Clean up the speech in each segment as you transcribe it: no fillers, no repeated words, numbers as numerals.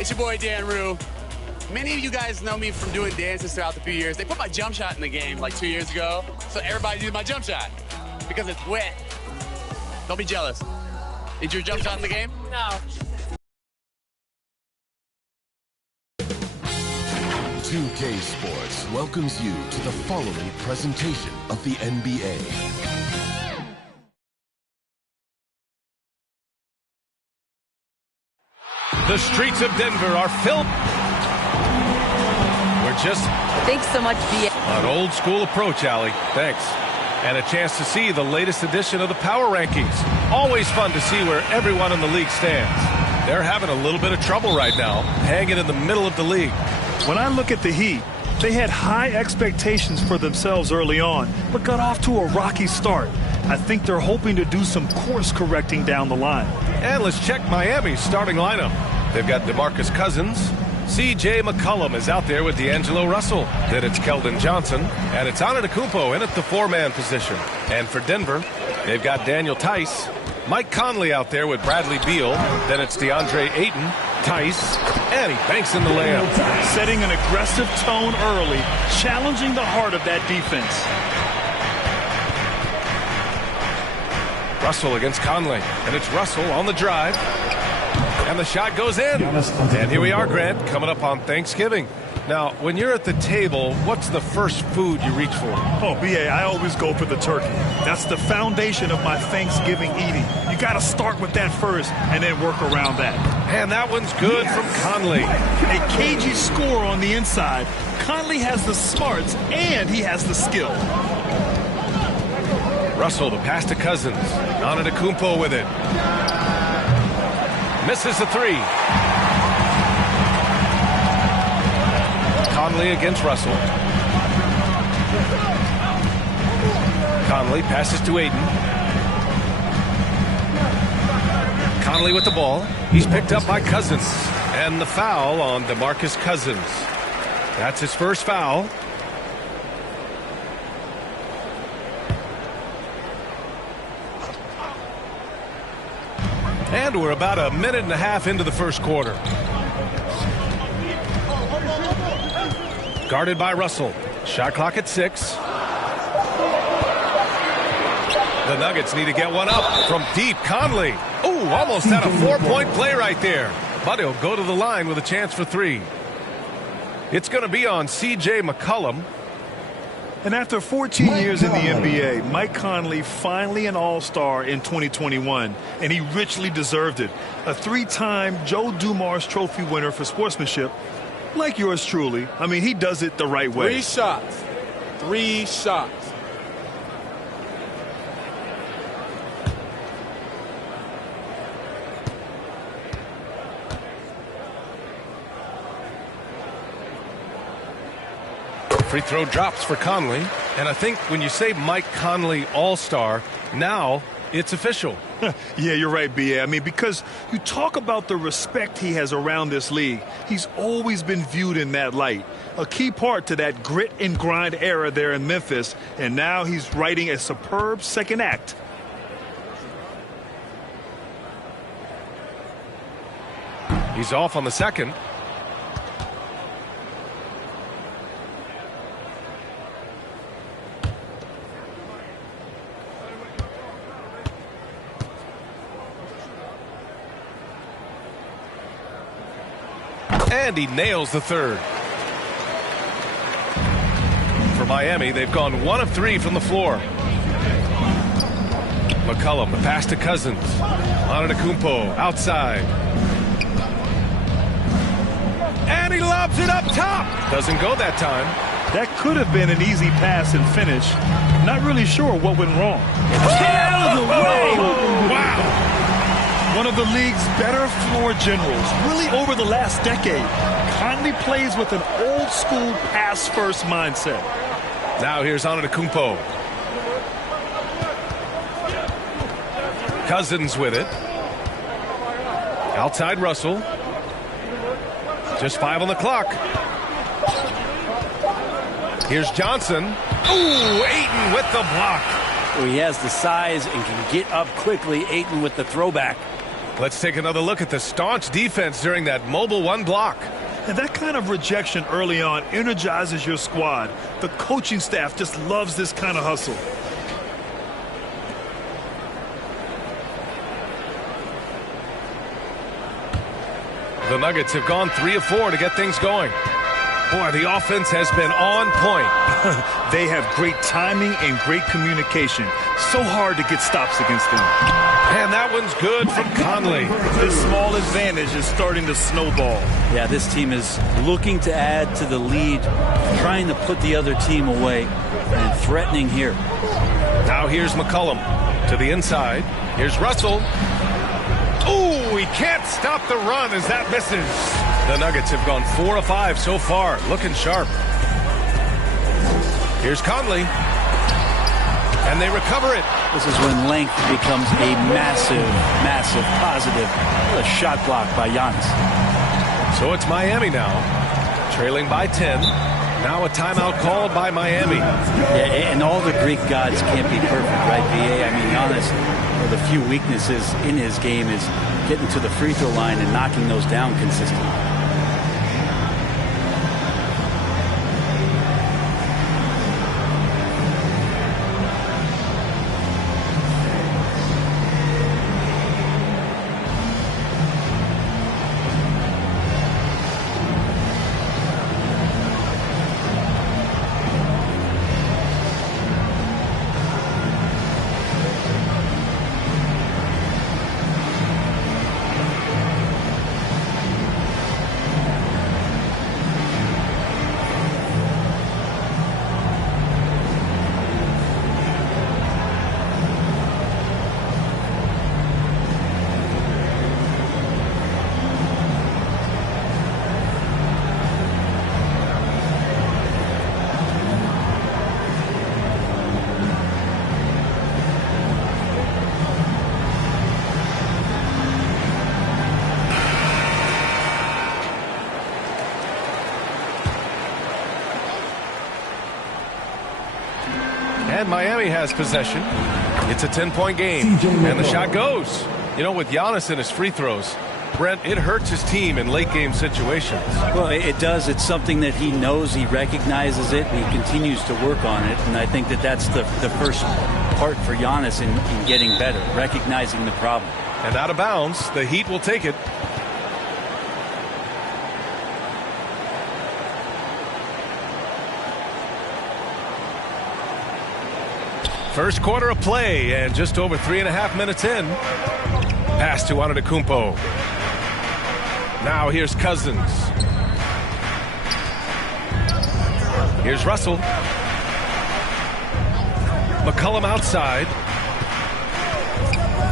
It's your boy, Dan Rue. Many of you guys know me from doing dances throughout the few years. They put my jump shot in the game like 2 years ago, so everybody uses my jump shot because it's wet. Don't be jealous. Is your jump shot in the game? No. 2K Sports welcomes you to the following presentation of the NBA. The streets of Denver are filled. We're just... Thanks so much, B. An old school approach, Allie. Thanks. And a chance to see the latest edition of the Power Rankings. Always fun to see where everyone in the league stands. They're having a little bit of trouble right now, hanging in the middle of the league. When I look at the Heat, they had high expectations for themselves early on, but got off to a rocky start. I think they're hoping to do some course correcting down the line. And let's check Miami's starting lineup. They've got DeMarcus Cousins. C.J. McCollum is out there with D'Angelo Russell. Then it's Keldon Johnson. And it's Antetokounmpo in at the four-man position. And for Denver, they've got Daniel Tice. Mike Conley out there with Bradley Beal. Then it's DeAndre Ayton, Tice, and he banks in the layup. Setting an aggressive tone early, challenging the heart of that defense. Russell against Conley. And it's Russell on the drive. And the shot goes in. And here we are, Grant, coming up on Thanksgiving. Now, when you're at the table, what's the first food you reach for? Oh, B.A., I always go for the turkey. That's the foundation of my Thanksgiving eating. You got to start with that first and then work around that. And that one's good from Conley. A cagey score on the inside. Conley has the smarts and he has the skill. Russell, the pass to Cousins. Antetokounmpo with it. Misses the three. Conley against Russell. Conley passes to Ayton. Conley with the ball. He's picked up by Cousins. And the foul on DeMarcus Cousins. That's his first foul. And we're about a minute and a half into the first quarter. Guarded by Russell. Shot clock at 6. The Nuggets need to get one up from deep. Conley. Ooh, almost had a 4-point play right there. But he'll go to the line with a chance for 3. It's going to be on C.J. McCollum. And after 14 years in the NBA, Mike Conley finally an all-star in 2021, and he richly deserved it. A 3-time Joe Dumars Trophy winner for sportsmanship, like yours truly. I mean, he does it the right way. 3 shots. 3 shots. Free throw drops for Conley. And I think when you say Mike Conley all-star, now it's official. Yeah, you're right, B.A. I mean, because you talk about the respect he has around this league. He's always been viewed in that light. A key part to that grit and grind era there in Memphis. And now he's writing a superb second act. He's off on the second. And he nails the third. For Miami, they've gone 1 of 3 from the floor. McCollum, the pass to Cousins. Antetokounmpo outside. And he lobs it up top. Doesn't go that time. That could have been an easy pass and finish. Not really sure what went wrong. Get out of the way! Wow! One of the league's better floor generals, really over the last decade. Conley plays with an old-school pass-first mindset. Now here's Antetokounmpo. Cousins with it. Outside Russell. Just 5 on the clock. Here's Johnson. Ooh, Ayton with the block. Well, he has the size and can get up quickly. Ayton with the throwback. Let's take another look at the staunch defense during that mobile 1 block. And that kind of rejection early on energizes your squad. The coaching staff just loves this kind of hustle. The Nuggets have gone 3 of 4 to get things going. Boy, the offense has been on point. They have great timing and great communication. So hard to get stops against them. And that one's good from Conley. This small advantage is starting to snowball. Yeah, this team is looking to add to the lead, trying to put the other team away, and threatening here. Now here's McCollum to the inside. Here's Russell. Ooh, he can't stop the run as that misses. The Nuggets have gone 4 of 5 so far, looking sharp. Here's Conley. And they recover it. This is when length becomes a massive, massive positive. What a shot block by Giannis. So it's Miami now, trailing by 10. Now a timeout called by Miami. Yeah, and all the Greek gods can't be perfect, right, VA? I mean, Giannis, one of the few weaknesses in his game is getting to the free throw line and knocking those down consistently. And Miami has possession. It's a 10-point game. And the shot goes. You know, with Giannis and his free throws, Brent, it hurts his team in late-game situations. Well, it does. It's something that he knows. He recognizes it, and he continues to work on it. And I think that that's the first part for Giannis in getting better, recognizing the problem. And out of bounds, the Heat will take it. First quarter of play, and just over 3.5 minutes in. Pass to Antetokounmpo. Now here's Cousins. Here's Russell. McCollum outside.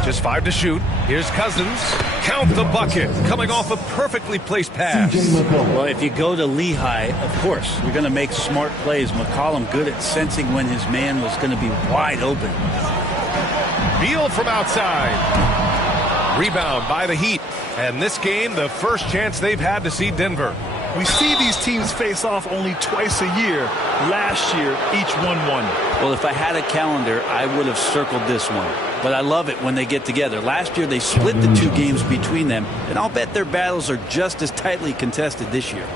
Just 5 to shoot. Here's Cousins. Count the bucket. Coming off a perfectly placed pass. Well, if you go to Lehigh, of course, you're going to make smart plays. McCollum good at sensing when his man was going to be wide open. Beal from outside. Rebound by the Heat. And this game, the first chance they've had to see Denver. We see these teams face off only twice a year. Last year, each won one. Well, if I had a calendar, I would have circled this one. But I love it when they get together. Last year, they split the 2 games between them, and I'll bet their battles are just as tightly contested this year.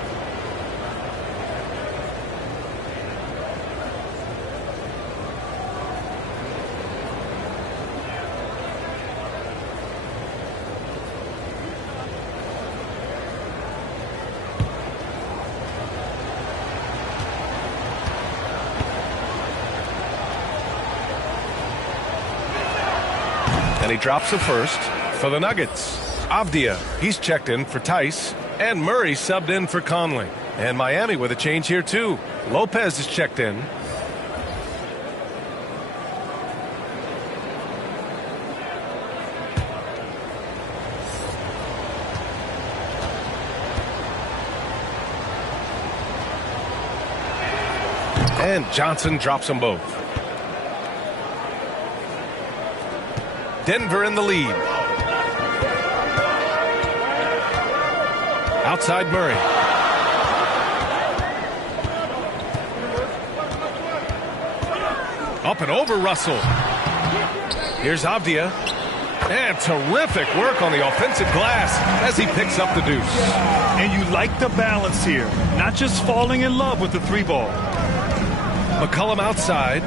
And he drops the first for the Nuggets. Avdia, he's checked in for Tice. And Murray subbed in for Conley. And Miami with a change here too. Lopez is checked in. And Johnson drops them both. Denver in the lead. Outside Murray. Up and over Russell. Here's Avdia. And terrific work on the offensive glass as he picks up the deuce. And you like the balance here. Not just falling in love with the 3-ball. McCollum outside.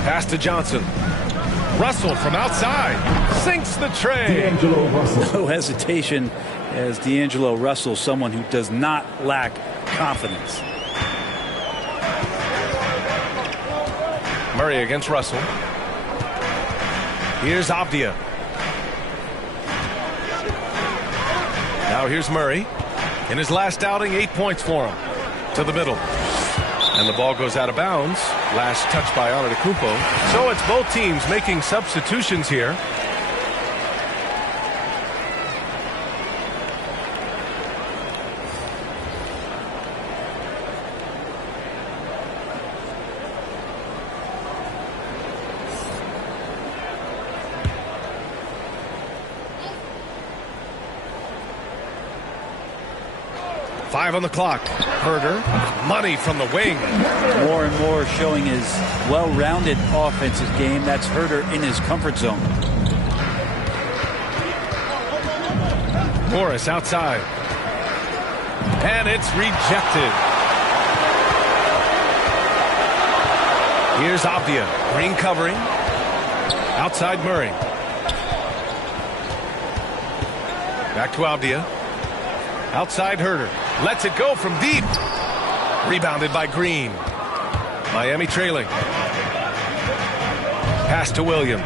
Pass to Johnson. Russell from outside. Sinks the tray. No hesitation as D'Angelo Russell, someone who does not lack confidence. Murray against Russell. Here's Avdia. Now here's Murray. In his last outing, 8 points for him. To the middle. And the ball goes out of bounds. Last touch by Antetokounmpo. So it's both teams making substitutions here. 5 on the clock. Herder, money from the wing. More and more showing his well-rounded offensive game. That's Herder in his comfort zone. Morris outside. And it's rejected. Here's Avdia. Green covering. Outside Murray. Back to Avdia. Outside Herder. Lets it go from deep. Rebounded by Green. Miami trailing. Pass to Williams.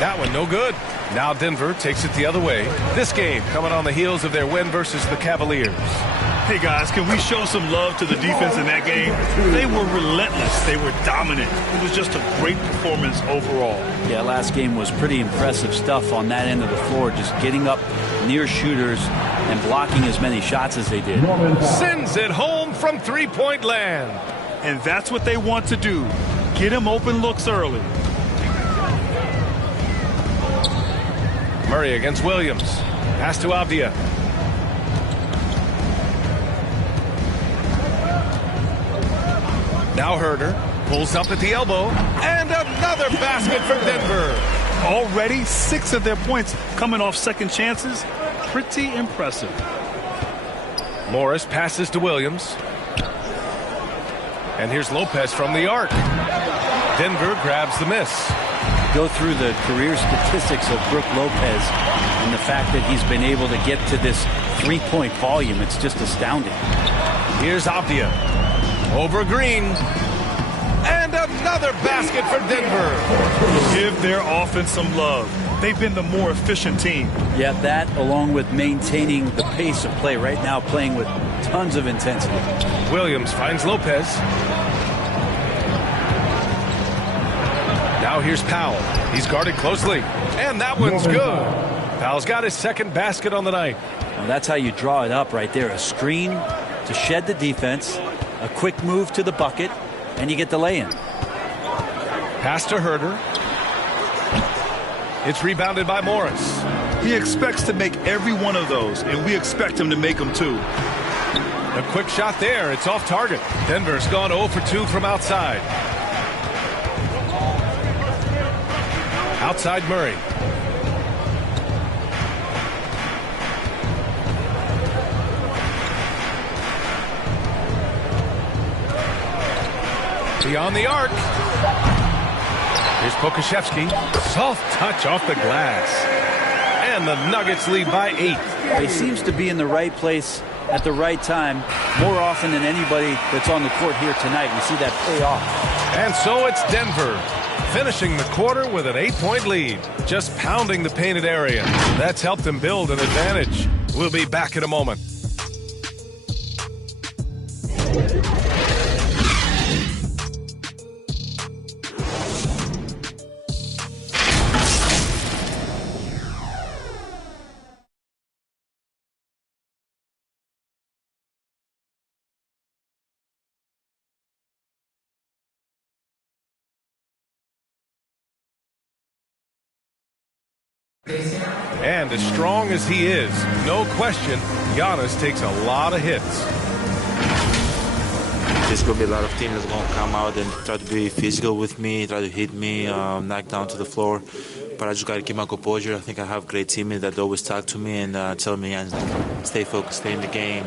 That one no good. Now Denver takes it the other way. This game coming on the heels of their win versus the Cavaliers. Hey guys, can we show some love to the defense in that game? They were relentless. They were dominant. It was just a great performance overall. Yeah, last game was pretty impressive stuff on that end of the floor, just getting up near shooters and blocking as many shots as they did. Sends it home from three-point land. And that's what they want to do. Get him open looks early. Murray against Williams. Pass to Avdia. Now Herder pulls up at the elbow. And another basket for Denver. Already 6 of their points coming off second chances. Pretty impressive. Morris passes to Williams. And here's Lopez from the arc. Denver grabs the miss. Go through the career statistics of Brook Lopez and the fact that he's been able to get to this three-point volume. It's just astounding. Here's Avdia. Over Green. And another basket for Denver. Give their offense some love. They've been the more efficient team. Yeah, that along with maintaining the pace of play right now, playing with tons of intensity. Williams finds Lopez. Now here's Powell. He's guarded closely. And that one's good. Powell's got his second basket on the night. Well, that's how you draw it up right there. A screen to shed the defense, a quick move to the bucket, and you get the lay-in. Pass to Herder. It's rebounded by Morris. He expects to make every one of those, and we expect him to make them too. A quick shot there. It's off target. Denver's gone 0 for 2 from outside. Outside Murray. Beyond the arc. Here's Pokusevski. Soft touch off the glass. And the Nuggets lead by 8. He seems to be in the right place at the right time more often than anybody that's on the court here tonight. We see that pay off. And so it's Denver finishing the quarter with an 8-point lead. Just pounding the painted area. That's helped them build an advantage. We'll be back in a moment. And as strong as he is, no question, Giannis takes a lot of hits. There's going to be a lot of teams that's going to come out and try to be physical with me, try to hit me, knock down to the floor. But I just got to keep my composure. I think I have great teammates that always talk to me and tell me, stay focused, stay in the game.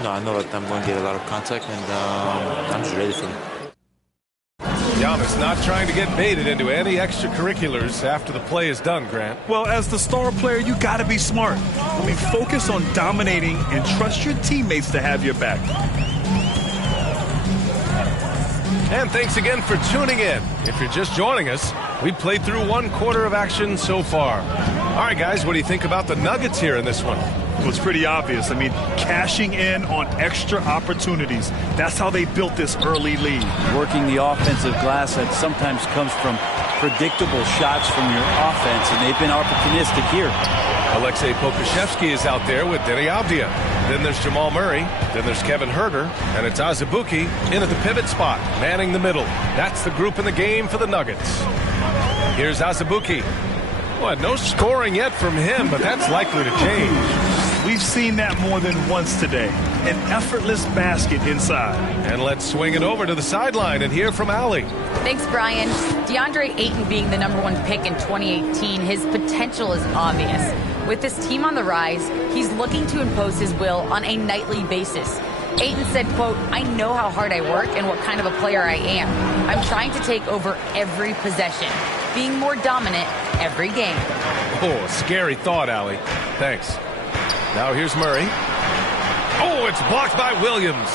I know that I'm going to get a lot of contact, and I'm just ready for it. Giannis not trying to get baited into any extracurriculars after the play is done, Grant. Well, as the star player, you got to be smart. I mean, focus on dominating and trust your teammates to have your back. And thanks again for tuning in. If you're just joining us, we've played through 1 quarter of action so far. All right, guys, what do you think about the Nuggets here in this one? Well, it's pretty obvious. I mean, cashing in on extra opportunities. That's how they built this early lead. Working the offensive glass that sometimes comes from predictable shots from your offense, and they've been opportunistic here. Alexei Pokusevski is out there with Denny Avdia. Then there's Jamal Murray. Then there's Kevin Herter. And it's Azubuike in at the pivot spot, manning the middle. That's the group in the game for the Nuggets. Here's Azubuike. Well, no scoring yet from him, but that's likely to change. We've seen that more than once today. An effortless basket inside. And let's swing it over to the sideline and hear from Allie. Thanks, Brian. DeAndre Ayton being the #1 pick in 2018, his potential is obvious. With this team on the rise, he's looking to impose his will on a nightly basis. Ayton said, quote, "I know how hard I work and what kind of a player I am. I'm trying to take over every possession, being more dominant every game." Oh, a scary thought, Allie. Thanks. Now here's Murray. Oh, it's blocked by Williams.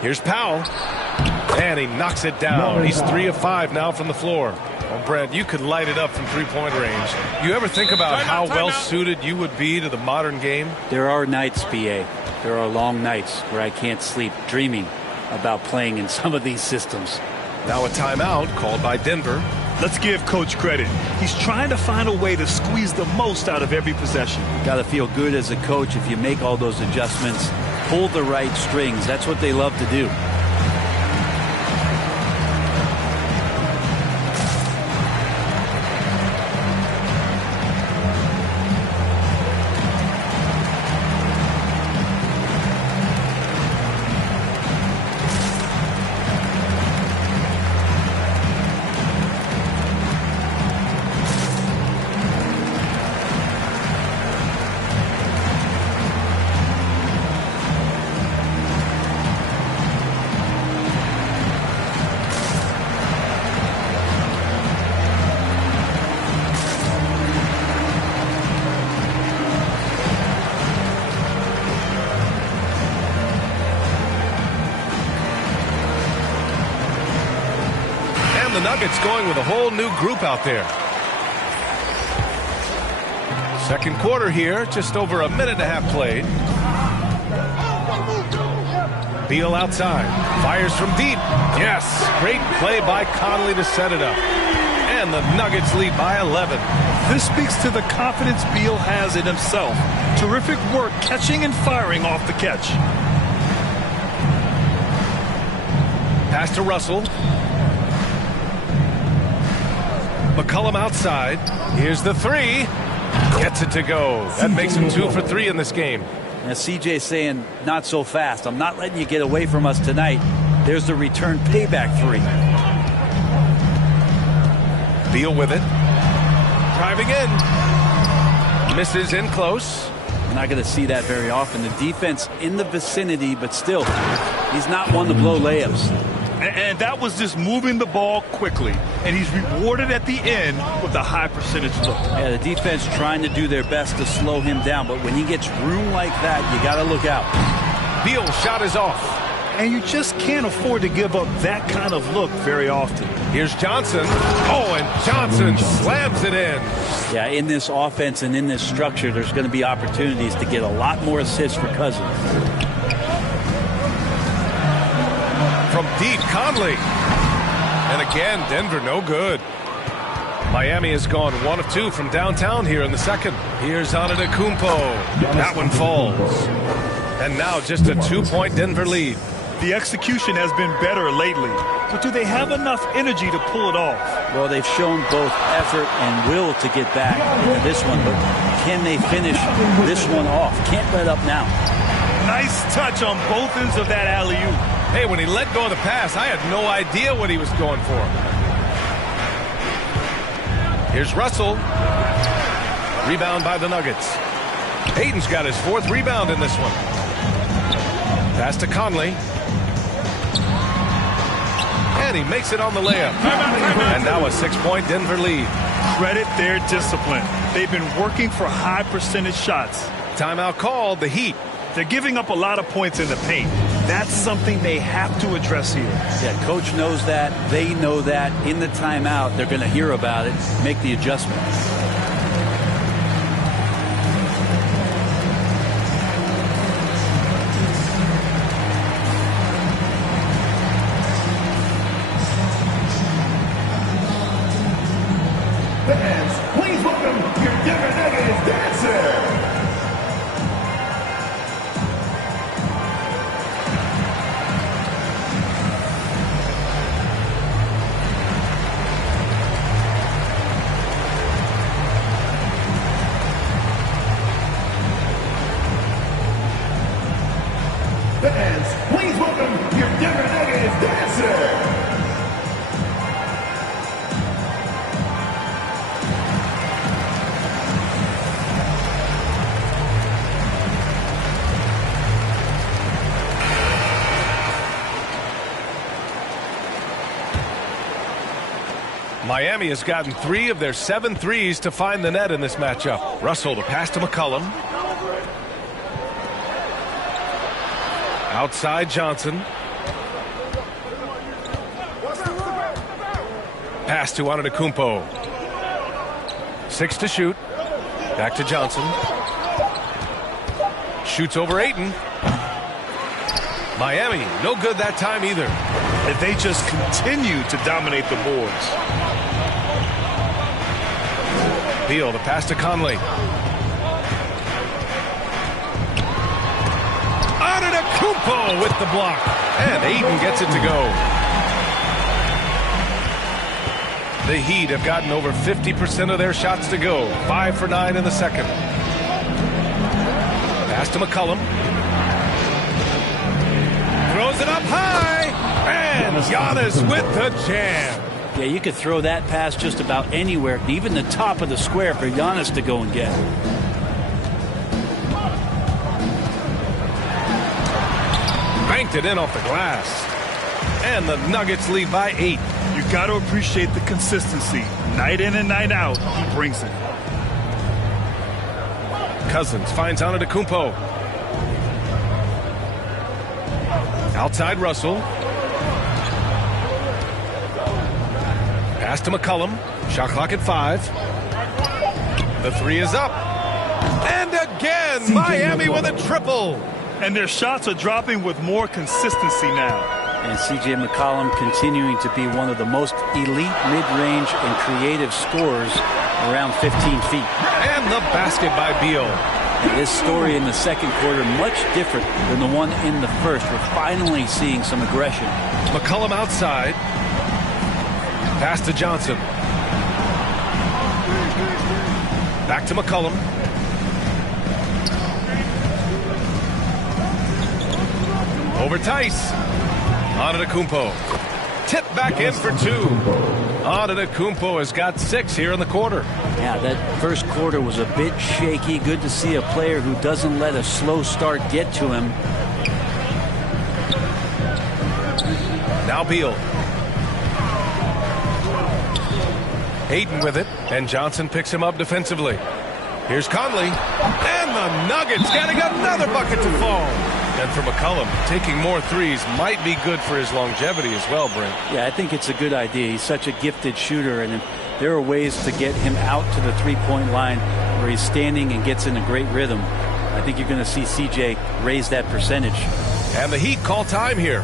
Here's Powell. And he knocks it down. He's 3 of 5 now from the floor. Well, Brent, you could light it up from three-point range. You ever think about how well-suited you would be to the modern game? There are nights, BA. There are long nights where I can't sleep dreaming about playing in some of these systems. Now a timeout called by Denver. Let's give Coach credit. He's trying to find a way to squeeze the most out of every possession. Got to feel good as a coach if you make all those adjustments, pull the right strings. That's what they love to do. The Nuggets going with a whole new group out there. Second quarter here, just over a minute and a half played. Beal outside, fires from deep. Yes, great play by Conley to set it up. And the Nuggets lead by 11. This speaks to the confidence Beal has in himself. Terrific work catching and firing off the catch. Pass to Russell. McCollum outside. Here's the three. Gets it to go. That makes him 2 for 3 in this game. Now CJ saying, not so fast. I'm not letting you get away from us tonight. There's the return payback 3. Beal with it. Driving in. Misses in close. You're not going to see that very often. The defense in the vicinity, but still, he's not one to blow layups. And that was just moving the ball quickly. And he's rewarded at the end with a high percentage look. Yeah, the defense trying to do their best to slow him down. But when he gets room like that, you got to look out. Beal's shot is off. And you just can't afford to give up that kind of look very often. Here's Johnson. Oh, and Johnson slams it in. Yeah, in this offense and in this structure, there's going to be opportunities to get a lot more assists for Cousins. From deep, Conley. And again, Denver no good. Miami has gone 1 of 2 from downtown here in the second. Here's Antetokounmpo. That one falls. And now just a 2-point Denver lead. The execution has been better lately, but do they have enough energy to pull it off? Well, they've shown both effort and will to get back into this one, but can they finish this one off? Can't let up now. Nice touch on both ends of that alley-oop. Hey, when he let go of the pass, I had no idea what he was going for. Here's Russell. Rebound by the Nuggets. Ayton's got his 4th rebound in this one. Pass to Conley. And he makes it on the layup. And now a 6-point Denver lead. Credit their discipline. They've been working for high percentage shots. Timeout called, the Heat. They're giving up a lot of points in the paint. That's something they have to address here. Yeah, coach knows that. They know that. In the timeout, they're going to hear about it, make the adjustment. Fans, please welcome your Denver Nuggets dancer. Miami has gotten 3 of their 7 threes to find the net in this matchup. Russell to pass to McCollum. Outside Johnson. Pass to Antetokounmpo. 6 to shoot. Back to Johnson. Shoots over Ayton. Miami, no good that time either. And they just continue to dominate the boards. Beal to pass to Conley. Antetokounmpo with the block. And Ayton gets it to go. The Heat have gotten over 50% of their shots to go. 5 for 9 in the second. Pass to McCollum. Throws it up high. And Giannis with the jam. Yeah, you could throw that pass just about anywhere, even the top of the square for Giannis to go and get. Banked it in off the glass. And the Nuggets lead by 8. You got to appreciate the consistency. Night in and night out, he brings it. Cousins finds Antetokounmpo. Outside Russell. Pass to McCollum. Shot clock at 5. The 3 is up. And again, Miami with a triple. And their shots are dropping with more consistency now. And C.J. McCollum continuing to be one of the most elite mid-range and creative scorers around 15 feet. And the basket by Beal. And this story in the second quarter much different than the one in the first. We're finally seeing some aggression. McCollum outside. Pass to Johnson. Back to McCollum. Over Tice. Antetokounmpo. Tip back in for 2. Antetokounmpo has got 6 here in the quarter. Yeah, that first quarter was a bit shaky. Good to see a player who doesn't let a slow start get to him. Now Beal. Ayton with it, and Johnson picks him up defensively. Here's Conley. And the Nuggets getting another bucket to fall. And for McCollum, taking more threes might be good for his longevity as well, Brent. Yeah, I think it's a good idea. He's such a gifted shooter, and there are ways to get him out to the three-point line where he's standing and gets in a great rhythm. I think you're going to see CJ raise that percentage. And the Heat call time here.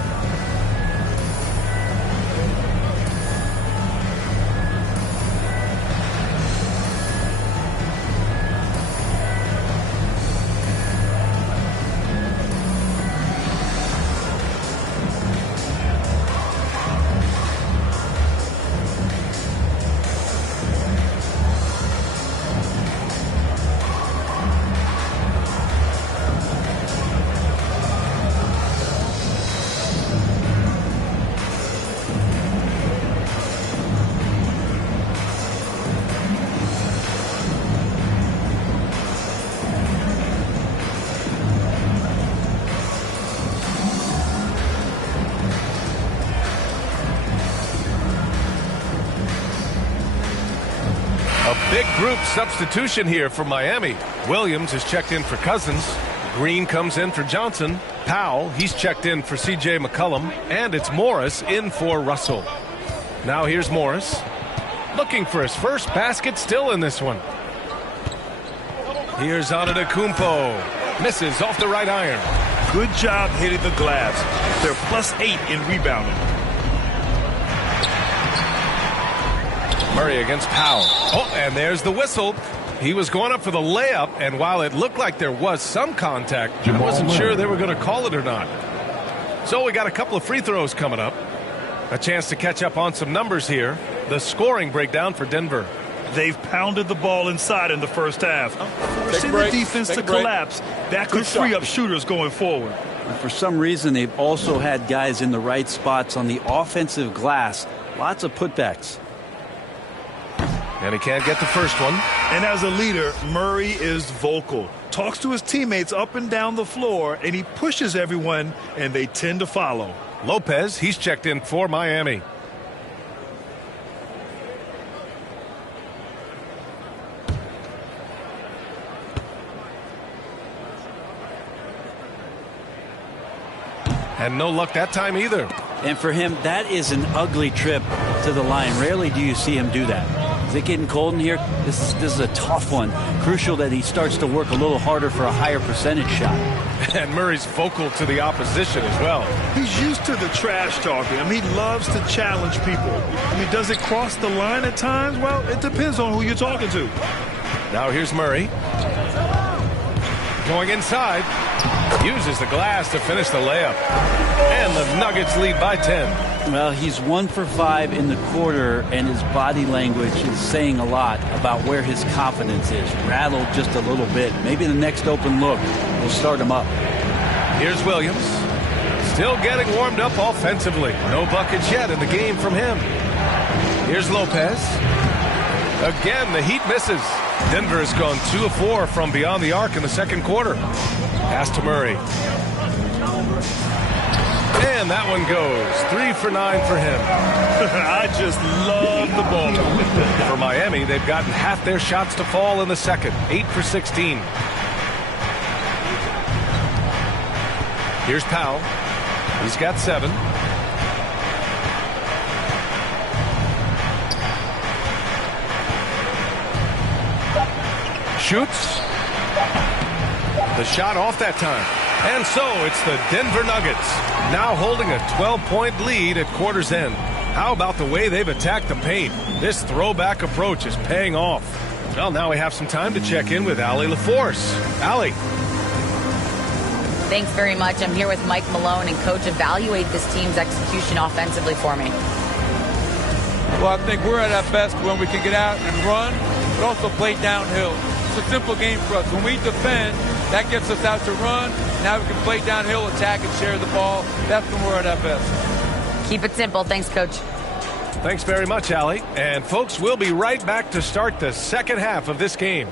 Big group substitution here for Miami. Williams is checked in for Cousins. Green comes in for Johnson. Powell, he's checked in for C.J. McCollum. And it's Morris in for Russell. Now here's Morris. Looking for his first basket, still in this one. Here's Antetokounmpo. Misses off the right iron. Good job hitting the glass. They're +8 in rebounding. Murray against Powell. Oh, and there's the whistle. He was going up for the layup, and while it looked like there was some contact, I wasn't sure they were going to call it or not. So we got a couple of free throws coming up. A chance to catch up on some numbers here. The scoring breakdown for Denver. They've pounded the ball inside in the first half. Forcing the defense to collapse. That could free up shooters going forward. And for some reason, they've also had guys in the right spots on the offensive glass. Lots of putbacks. And he can't get the first one. And as a leader, Murray is vocal. Talks to his teammates up and down the floor, and he pushes everyone, and they tend to follow. Lopez, he's checked in for Miami. And no luck that time either. And for him, that is an ugly trip to the line. Rarely do you see him do that. Is it getting cold in here? This is a tough one. Crucial that he starts to work a little harder for a higher percentage shot. And Murray's vocal to the opposition as well. He's used to the trash talking. I mean, he loves to challenge people. I mean, does it cross the line at times? Well, it depends on who you're talking to. Now here's Murray. Going inside. Uses the glass to finish the layup. And the Nuggets lead by 10. Well, he's 1 for 5 in the quarter, and his body language is saying a lot about where his confidence is. Rattled just a little bit. Maybe the next open look will start him up. Here's Williams. Still getting warmed up offensively. No buckets yet in the game from him. Here's Lopez. Again, the Heat misses. Denver has gone 2 of 4 from beyond the arc in the second quarter. Pass to Murray. And that one goes. 3 for 9 for him. I just love the ball. For Miami, they've gotten half their shots to fall in the second. 8 for 16. Here's Powell. He's got 7. Shoots. The shot off that time. And so it's the Denver Nuggets now holding a 12-point lead at quarter's end. How about the way they've attacked the paint? This throwback approach is paying off. Well, now we have some time to check in with Allie LaForce. Allie. Thanks very much. I'm here with Mike Malone, and Coach, evaluate this team's execution offensively for me. Well, I think we're at our best when we can get out and run, but also play downhill. It's a simple game for us. When we defend, that gets us out to run. Now we can play downhill, attack, and share the ball. That's when we're at our best. Keep it simple. Thanks, Coach. Thanks very much, Allie. And, folks, we'll be right back to start the second half of this game.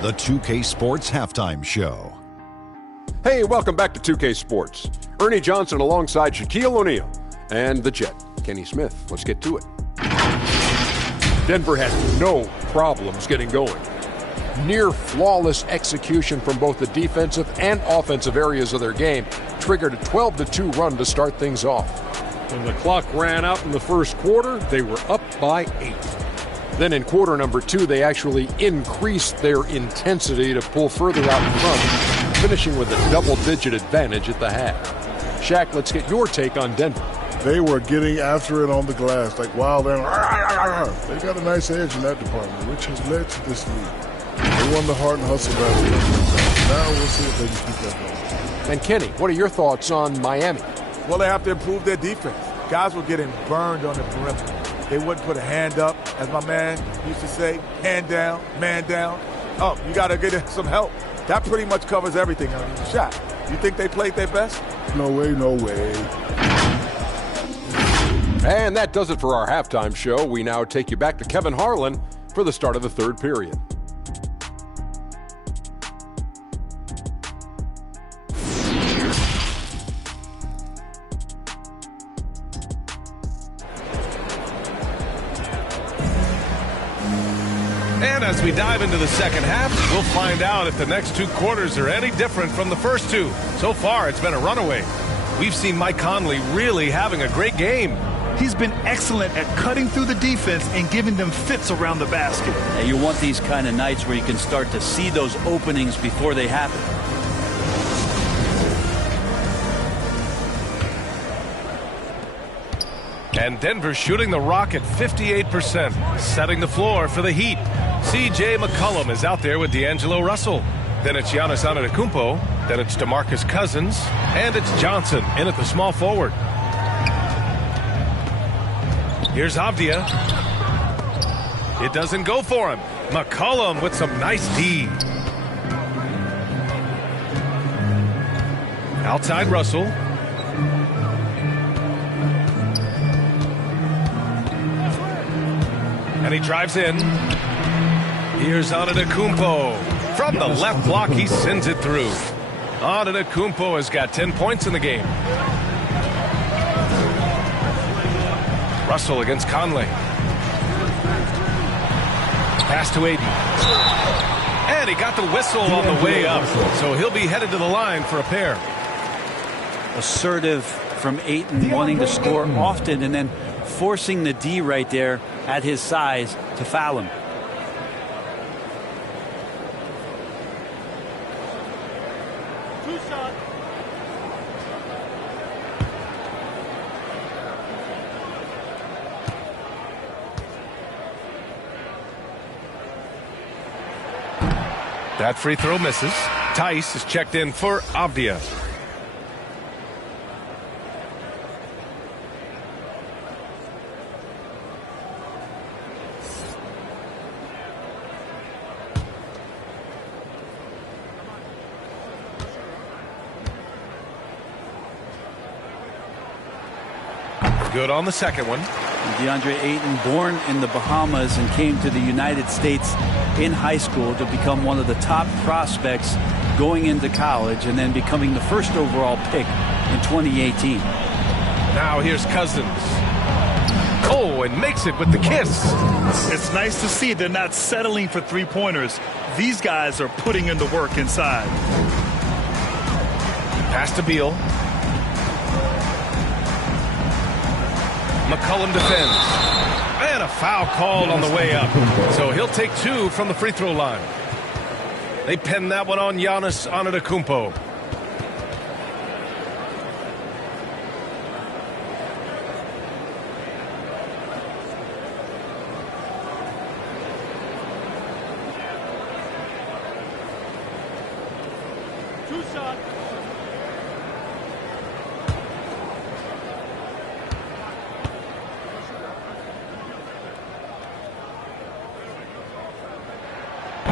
The 2K Sports Halftime Show. Hey, welcome back to 2K Sports. Ernie Johnson alongside Shaquille O'Neal and the Jet, Kenny Smith. Let's get to it. Denver has no problems getting going. Near flawless execution from both the defensive and offensive areas of their game triggered a 12-2 run to start things off. When the clock ran out in the first quarter, they were up by 8. Then in quarter number 2, they actually increased their intensity to pull further out in front, finishing with a double-digit advantage at the half. Shaq, let's get your take on Denver. They were getting after it on the glass, like wild animals. They got a nice edge in that department, which has led to this lead. They won the heart and hustle battle. Now we'll see if they can keep that going. And Kenny, what are your thoughts on Miami? Well, they have to improve their defense. Guys were getting burned on the perimeter. They wouldn't put a hand up, as my man used to say, hand down, man down. Oh, you got to get some help. That pretty much covers everything on the shot. You think they played their best? No way, no way. And that does it for our halftime show. We now take you back to Kevin Harlan for the start of the third period. And as we dive into the second half, we'll find out if the next 2 quarters are any different from the first 2. So far, it's been a runaway. We've seen Mike Conley really having a great game. He's been excellent at cutting through the defense and giving them fits around the basket. Yeah, you want these kind of nights where you can start to see those openings before they happen. And Denver shooting the rock at 58%, setting the floor for the Heat. C.J. McCollum is out there with D'Angelo Russell. Then it's Giannis Antetokounmpo. Then it's DeMarcus Cousins. And it's Johnson in at the small forward. Here's Avdia. It doesn't go for him. McCollum with some nice D. Outside Russell. And he drives in. Here's Antetokounmpo. From the left block, he sends it through. Antetokounmpo has got 10 points in the game. Russell against Conley. Pass to Aiden. And he got the whistle on the way up. So he'll be headed to the line for a pair. Assertive from Ayton, wanting to score often and then forcing the D right there at his size to foul him. That free throw misses. Tice is checked in for Avdia. Good on the second one. DeAndre Ayton, born in the Bahamas and came to the United States in high school to become one of the top prospects going into college and then becoming the first overall pick in 2018. Now here's Cousins. Oh, and makes it with the kiss. It's nice to see they're not settling for three-pointers. These guys are putting in the work inside. Pass to Beal. McCollum defends. And a foul called on the way up. So he'll take 2 from the free throw line. They pin that one on Giannis Antetokounmpo.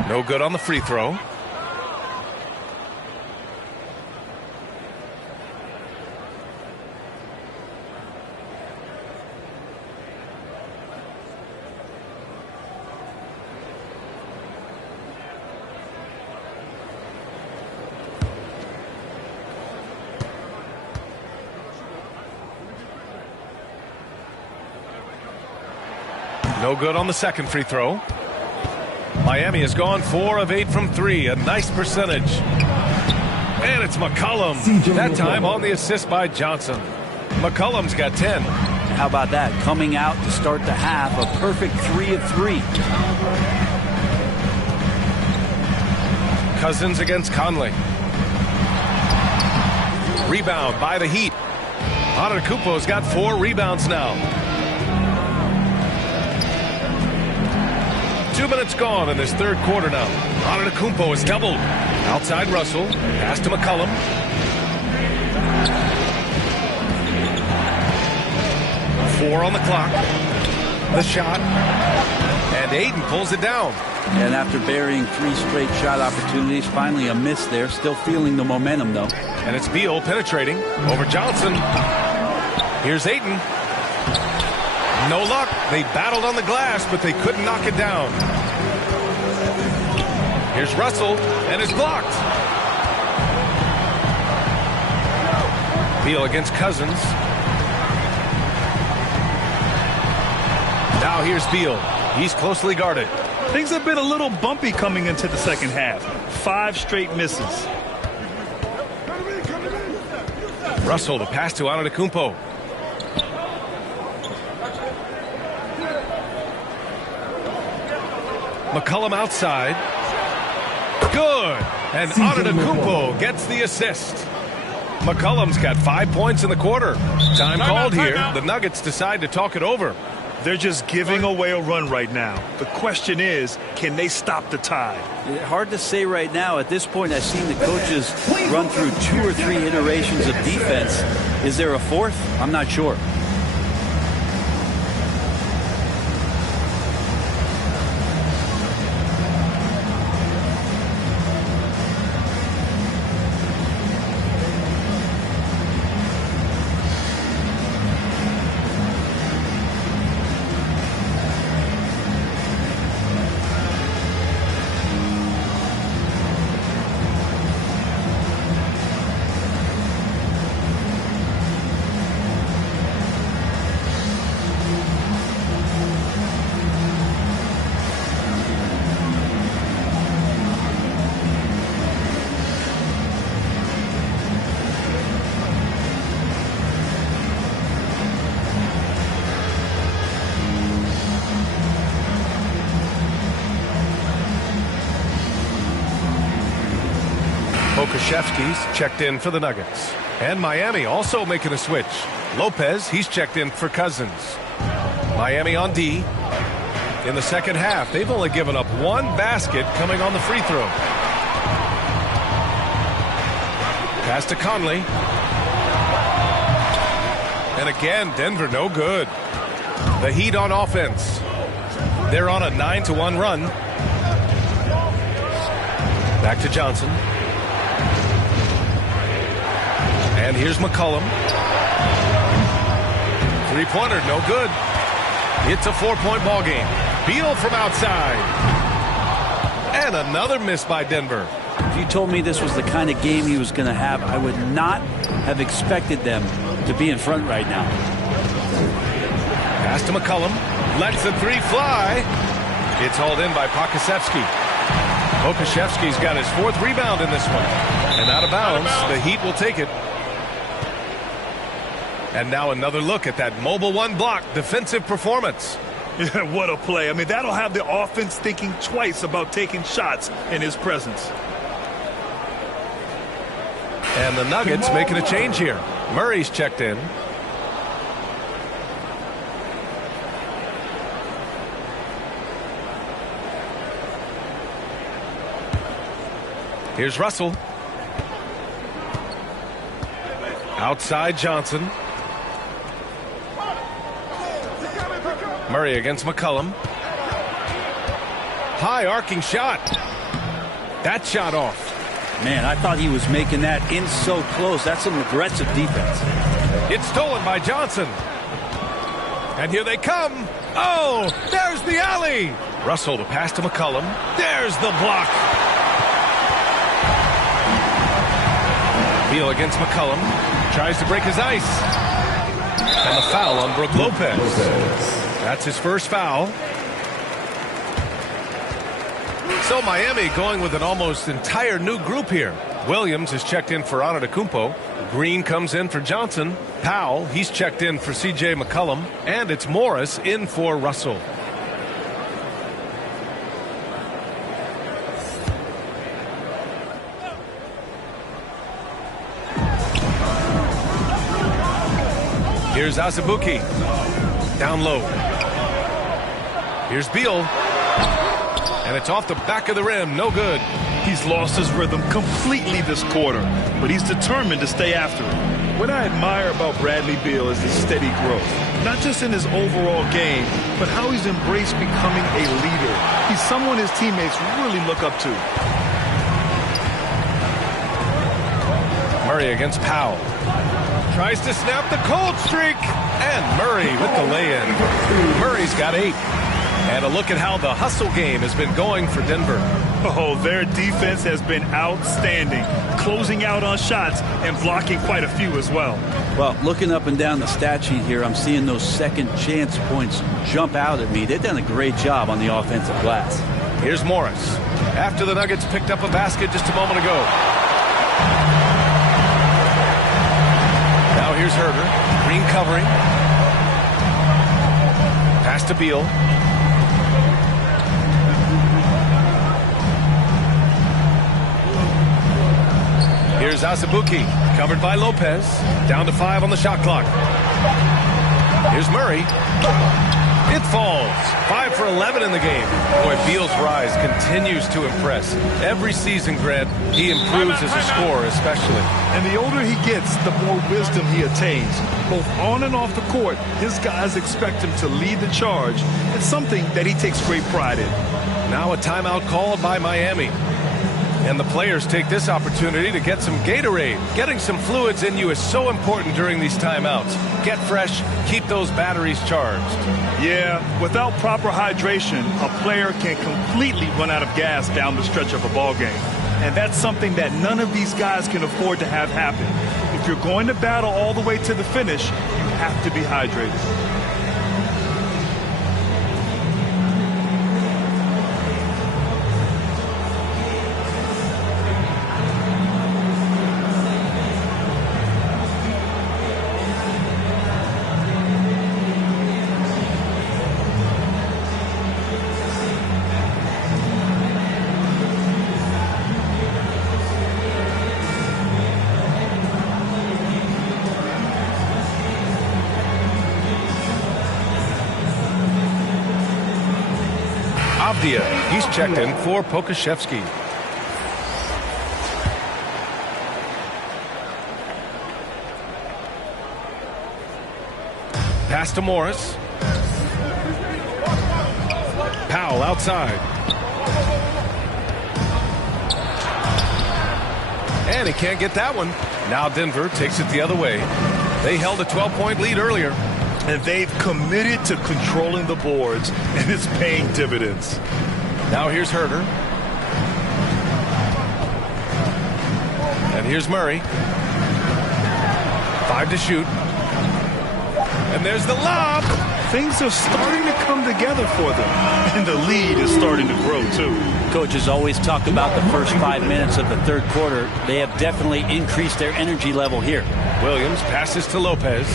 No good on the free throw. No good on the second free throw. Miami has gone 4 of 8 from 3, a nice percentage. And it's McCollum. That time on the assist by Johnson. McCollum's got 10. How about that? Coming out to start the half, a perfect 3 of 3. Cousins against Conley. Rebound by the Heat. Antetokounmpo's got 4 rebounds now. 2 minutes gone in this third quarter now. Antetokounmpo is doubled. Outside Russell. Pass to McCollum. Four on the clock. The shot. And Ayton pulls it down. And after burying 3 straight shot opportunities, finally a miss there. Still feeling the momentum, though. And it's Beal penetrating over Johnson. Here's Ayton. No luck. They battled on the glass, but they couldn't knock it down. Here's Russell, and it's blocked. Beal against Cousins. Now here's Beal. He's closely guarded. Things have been a little bumpy coming into the second half. 5 straight misses. Russell, the pass to Antetokounmpo. McCollum outside. Good. And Antetokounmpo gets the assist. McCollum's got 5 points in the quarter. Time called here. The Nuggets decide to talk it over. They're just giving away a run right now. The question is, can they stop the tide? Hard to say right now. At this point, I've seen the coaches run through 2 or 3 iterations of defense. Is there a 4th? I'm not sure. Okashevsky's checked in for the Nuggets. And Miami also making a switch. Lopez, he's checked in for Cousins. Miami on D. In the second half, they've only given up one basket coming on the free throw. Pass to Conley. And again, Denver no good. The Heat on offense. They're on a 9-1 run. Back to Johnson. And here's McCollum. Three-pointer, no good. It's a 4-point ball game. Beal from outside. And another miss by Denver. If you told me this was the kind of game he was going to have, I would not have expected them to be in front right now. Pass to McCollum. Lets the three fly. It's hauled in by Okashevsky. Okashevsky's got his 4th rebound in this one. And out of bounds, the Heat will take it. And now another look at that mobile one block defensive performance. Yeah, what a play. I mean, that'll have the offense thinking twice about taking shots in his presence. And the Nuggets making a change here. Murray's checked in. Here's Russell. Outside Johnson. Murray against McCollum. High arcing shot. That shot off. Man, I thought he was making that in so close. That's some aggressive defense. It's stolen by Johnson. And here they come. Oh, there's the alley. Russell to pass to McCollum. There's the block. Beal against McCollum. Tries to break his ice. And the foul on Brook Lopez. That's his first foul. So Miami going with an almost entire new group here. Williams is checked in for Antetokounmpo. Green comes in for Johnson. Powell, he's checked in for C.J. McCollum. And it's Morris in for Russell. Here's Azubuike. Down low. Here's Beal. And it's off the back of the rim. No good. He's lost his rhythm completely this quarter, but he's determined to stay after it. What I admire about Bradley Beal is his steady growth, not just in his overall game, but how he's embraced becoming a leader. He's someone his teammates really look up to. Murray against Powell. Tries to snap the cold streak. And Murray with the lay-in. Murray's got 8. And a look at how the hustle game has been going for Denver. Oh, their defense has been outstanding, closing out on shots and blocking quite a few as well. Well, looking up and down the stat sheet here, I'm seeing those second chance points jump out at me. They've done a great job on the offensive glass. Here's Morris. After the Nuggets picked up a basket just a moment ago. Now here's Herter. Green covering. Pass to Beal. Here's Azubuike, covered by Lopez. Down to 5 on the shot clock. Here's Murray. It falls. 5 for 11 in the game. Boy, Beal's rise continues to impress. Every season, Grant, he improves as a scorer especially. And the older he gets, the more wisdom he attains. Both on and off the court, his guys expect him to lead the charge. It's something that he takes great pride in. Now a timeout called by Miami. And the players take this opportunity to get some Gatorade. Getting some fluids in you is so important during these timeouts. Get fresh, keep those batteries charged. Yeah, without proper hydration, a player can completely run out of gas down the stretch of a ball game. And that's something that none of these guys can afford to have happen. If you're going to battle all the way to the finish, you have to be hydrated. Avdia, he's checked in for Pokashevsky. Pass to Morris. Powell outside. And he can't get that one. Now Denver takes it the other way. They held a 12-point lead earlier. And they've committed to controlling the boards, and it's paying dividends. Now here's Herter. And here's Murray. 5 to shoot. And there's the lob. Things are starting to come together for them, and the lead is starting to grow, too. Coaches always talk about the first 5 minutes of the third quarter. They have definitely increased their energy level here. Williams passes to Lopez.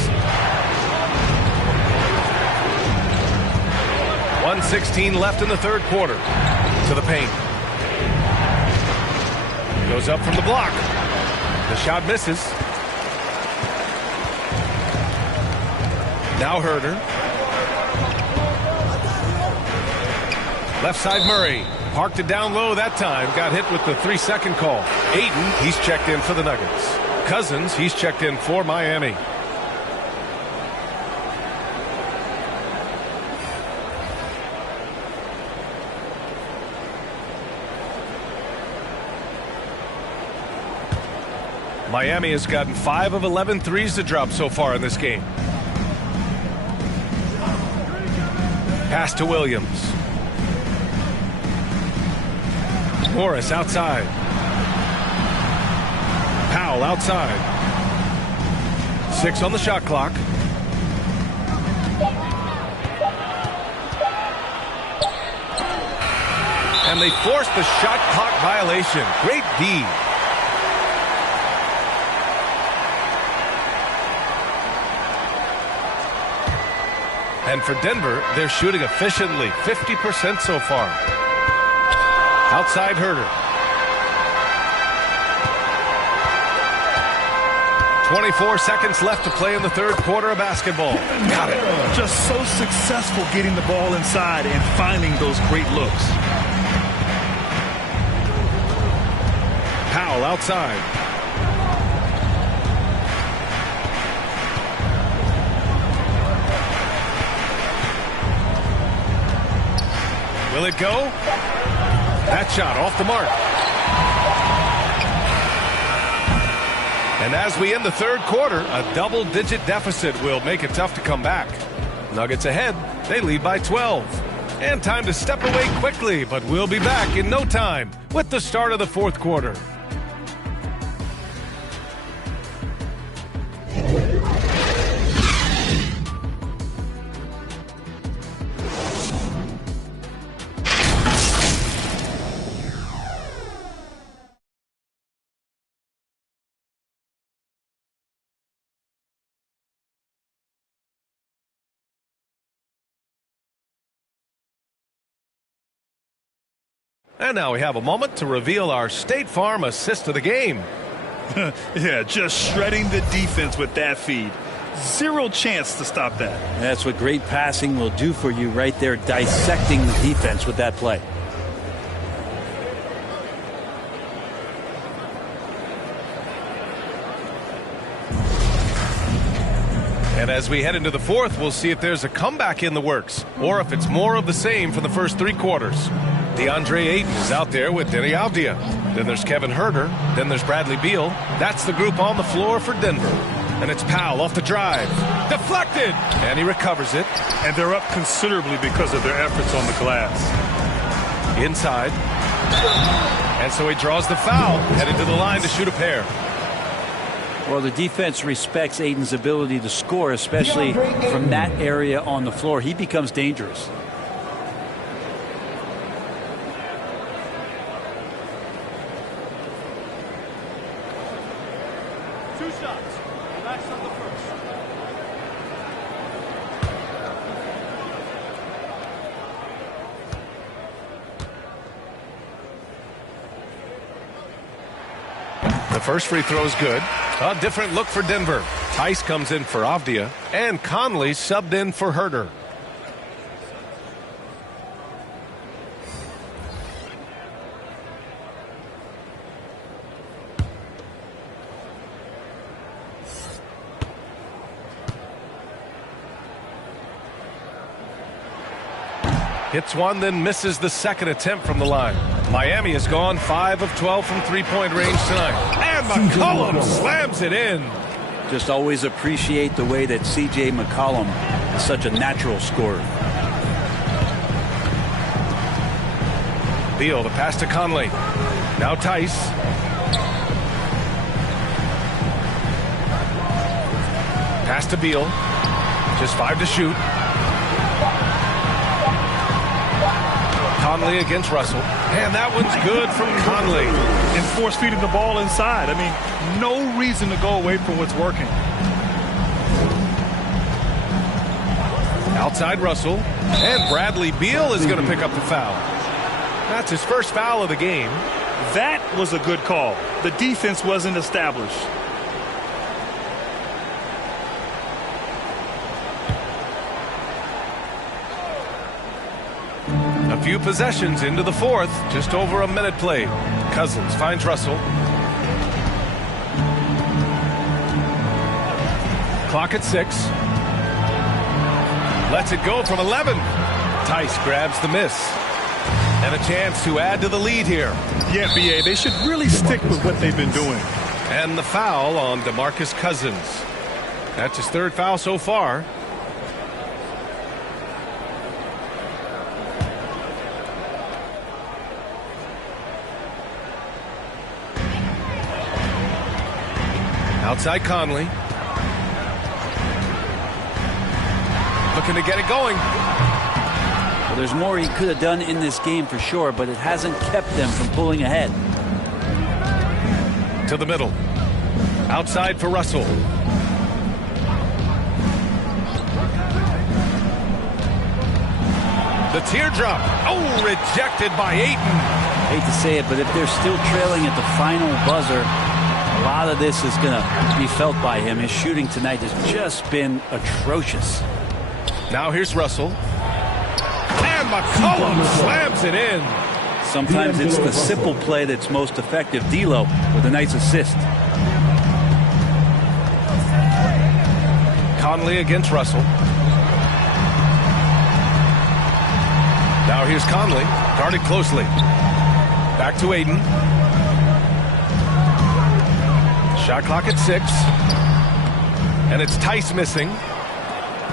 1:16 left in the third quarter. To the paint. Goes up from the block. The shot misses. Now Herter. Left side Murray. Parked it down low that time. Got hit with the 3-second call. Ayton, he's checked in for the Nuggets. Cousins, he's checked in for Miami. Miami has gotten 5 of 11 threes to drop so far in this game. Pass to Williams. Morris outside. Powell outside. 6 on the shot clock. And they force the shot clock violation. Great D. And for Denver, they're shooting efficiently, 50% so far. Outside Herter. 24 seconds left to play in the third quarter of basketball. Got it. Just so successful getting the ball inside and finding those great looks. Powell outside. Will it go? That shot off the mark. And as we end the third quarter, a double-digit deficit will make it tough to come back. Nuggets ahead. They lead by 12. And time to step away quickly, but we'll be back in no time with the start of the fourth quarter. And now we have a moment to reveal our State Farm assist of the game. Yeah, just shredding the defense with that feed. Zero chance to stop that. That's what great passing will do for you right there, dissecting the defense with that play. And as we head into the fourth, we'll see if there's a comeback in the works or if it's more of the same for the first 3 quarters. DeAndre Ayton is out there with Denny Avdia. Then there's Kevin Herter. Then there's Bradley Beal. That's the group on the floor for Denver. And it's Powell off the drive. Deflected! And he recovers it. And they're up considerably because of their efforts on the glass. Inside. And so he draws the foul, headed to the line to shoot a pair. Well, the defense respects Ayton's ability to score, especially from that area on the floor. He becomes dangerous. The first free throw is good. A different look for Denver. Tice comes in for Avdia, and Conley subbed in for Herter. Hits one, then misses the second attempt from the line. Miami has gone 5 of 12 from three-point range tonight. And McCollum slams it in. Just always appreciate the way that C.J. McCollum is such a natural scorer. Beal, the pass to Conley. Now Tice. Pass to Beal. Just 5 to shoot. Conley against Russell. And that one's good from Conley. And force feeding the ball inside. I mean, no reason to go away from what's working. Outside Russell. And Bradley Beal is going to pick up the foul. That's his first foul of the game. That was a good call. The defense wasn't established. A few possessions into the fourth. Just over a minute played. Cousins finds Russell. Clock at 6. Lets it go from 11. Tice grabs the miss. And a chance to add to the lead here. Yeah, B.A., they should really stick with what they've been doing. And the foul on DeMarcus Cousins. That's his third foul so far. Outside Conley. Looking to get it going. Well, there's more he could have done in this game for sure, but it hasn't kept them from pulling ahead. To the middle. Outside for Russell. The teardrop. Oh, rejected by Ayton. Hate to say it, but if they're still trailing at the final buzzer, a lot of this is going to be felt by him. His shooting tonight has just been atrocious. Now here's Russell. And McCollum slams it in. Sometimes it's the simple play that's most effective. D'Lo with a nice assist. Conley against Russell. Now here's Conley, guarded closely. Back to Ayton. Shot clock at 6. And it's Tice missing.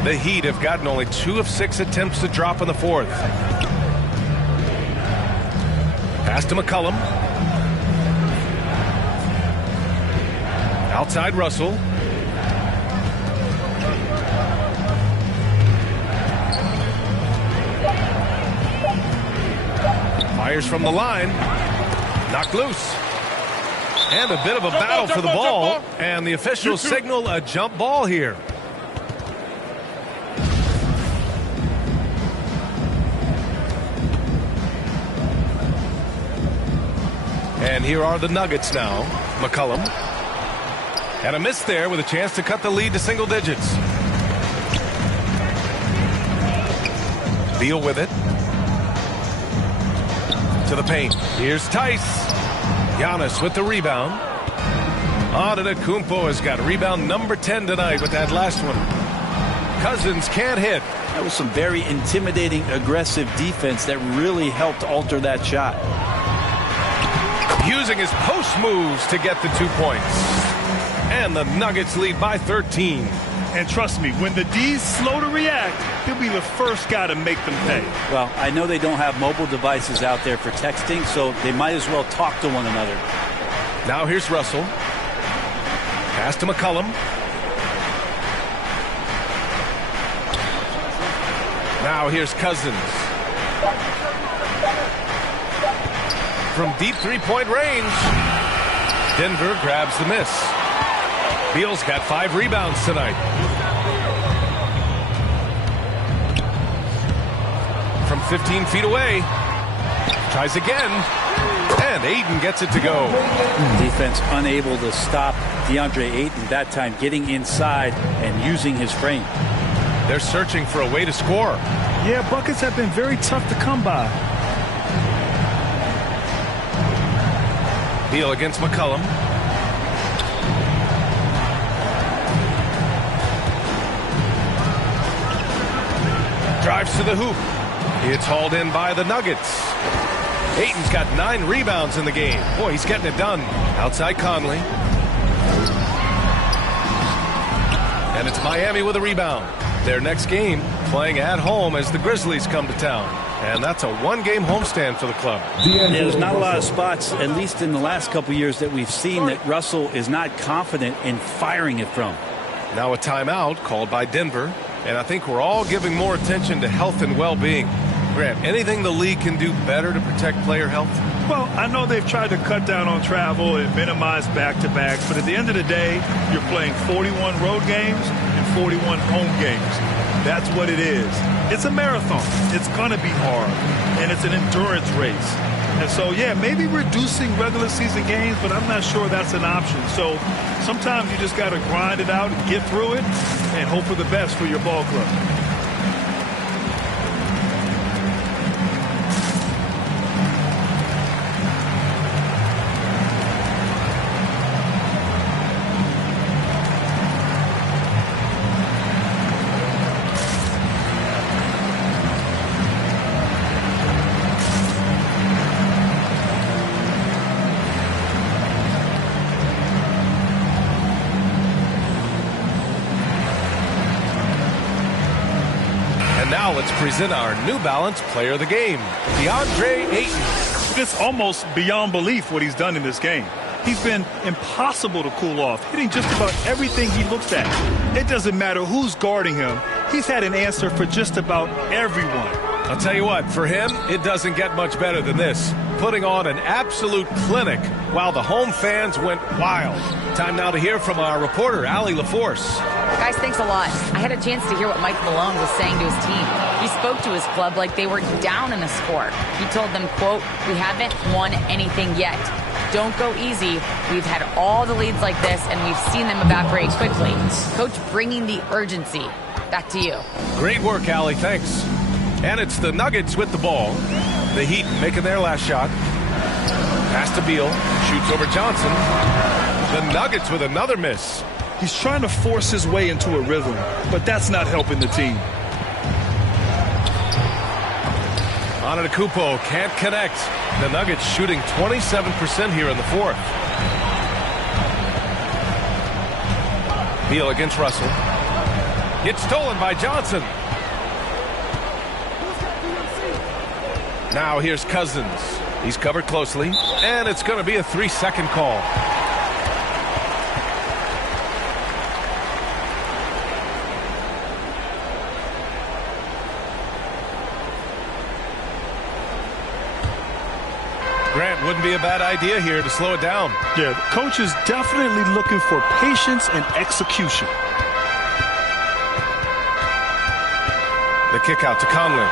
The Heat have gotten only 2 of 6 attempts to drop in the fourth. Pass to McCollum. Outside Russell. Fires from the line. Knocked loose. And a bit of a battle for the ball. And the officials signal a jump ball here. And here are the Nuggets now. McCollum. And a miss there with a chance to cut the lead to single digits. Beal with it. To the paint. Here's Tice. Giannis with the rebound. Antetokounmpo has got rebound number 10 tonight with that last one. Cousins can't hit. That was some very intimidating, aggressive defense that really helped alter that shot. Using his post moves to get the 2 points. And the Nuggets lead by 13. And trust me, when the D's slow to react, he'll be the first guy to make them pay. Well, I know they don't have mobile devices out there for texting, so they might as well talk to one another. Now here's Russell. Pass to McCollum. Now here's Cousins. From deep three-point range. Denver grabs the miss. Beal's got 5 rebounds tonight. From 15 feet away. Tries again. And Ayton gets it to go. Defense unable to stop DeAndre Ayton that time, getting inside and using his frame. They're searching for a way to score. Yeah, buckets have been very tough to come by. Beal against McCollum. Drives to the hoop. It's hauled in by the Nuggets. Ayton's got 9 rebounds in the game. Boy, he's getting it done. Outside Conley. And it's Miami with a rebound. Their next game playing at home as the Grizzlies come to town. And that's a 1-game homestand for the club. Yeah, there's not a lot of spots, at least in the last couple years, that we've seen that Russell is not confident in firing it from. Now a timeout called by Denver. And I think we're all giving more attention to health and well-being. Grant, anything the league can do better to protect player health? Well, I know they've tried to cut down on travel and minimize back-to-backs, but at the end of the day, you're playing 41 road games and 41 home games. That's what it is. It's a marathon. It's going to be hard, and it's an endurance race. And so, yeah, maybe reducing regular season games, but I'm not sure that's an option. So sometimes you just got to grind it out and get through it and hope for the best for your ball club. Now let's present our New Balance Player of the Game, DeAndre Ayton. It's almost beyond belief what he's done in this game. He's been impossible to cool off, hitting just about everything he looks at. It doesn't matter who's guarding him. He's had an answer for just about everyone. I'll tell you what, for him, it doesn't get much better than this. Putting on an absolute clinic while the home fans went wild. Time now to hear from our reporter, Allie LaForce. Guys, thanks a lot. I had a chance to hear what Mike Malone was saying to his team. He spoke to his club like they were down in a score. He told them, quote, "We haven't won anything yet. Don't go easy. We've had all the leads like this, and we've seen them evaporate quickly." Coach bringing the urgency. Back to you. Great work, Allie. Thanks. And it's the Nuggets with the ball. The Heat making their last shot. Pass to Beal. Shoots over Johnson. The Nuggets with another miss. He's trying to force his way into a rhythm, but that's not helping the team. Antetokounmpo can't connect. The Nuggets shooting 27% here in the fourth. Beal against Russell. Gets stolen by Johnson. Now here's Cousins. He's covered closely, and it's going to be a 3-second call. Grant, wouldn't be a bad idea here to slow it down. Yeah, the coach is definitely looking for patience and execution. The kick out to Conley.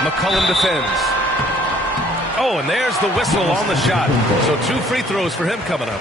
McCollum defends. Oh, and there's the whistle on the shot. So 2 free throws for him coming up.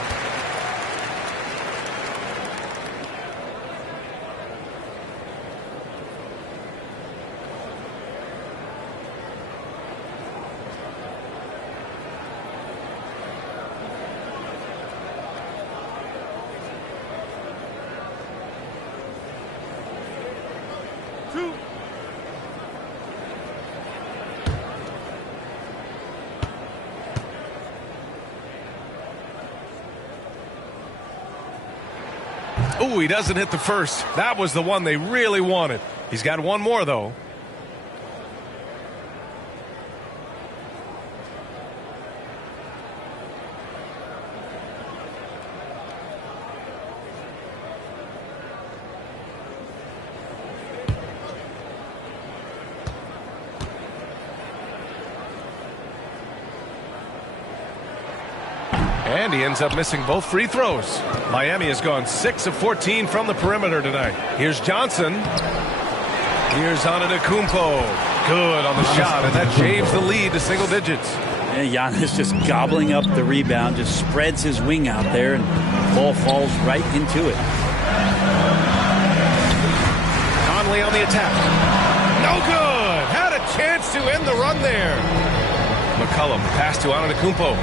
Oh, he doesn't hit the first. That was the one they really wanted. He's got one more, though. And he ends up missing both free throws. Miami has gone 6 of 14 from the perimeter tonight. Here's Johnson. Here's Antetokounmpo. Good on the shot, and that shaves the lead to single digits. And Giannis just gobbling up the rebound, just spreads his wing out there, and the ball falls right into it. Conley on the attack. No good. Had a chance to end the run there. McCollum pass to Antetokounmpo.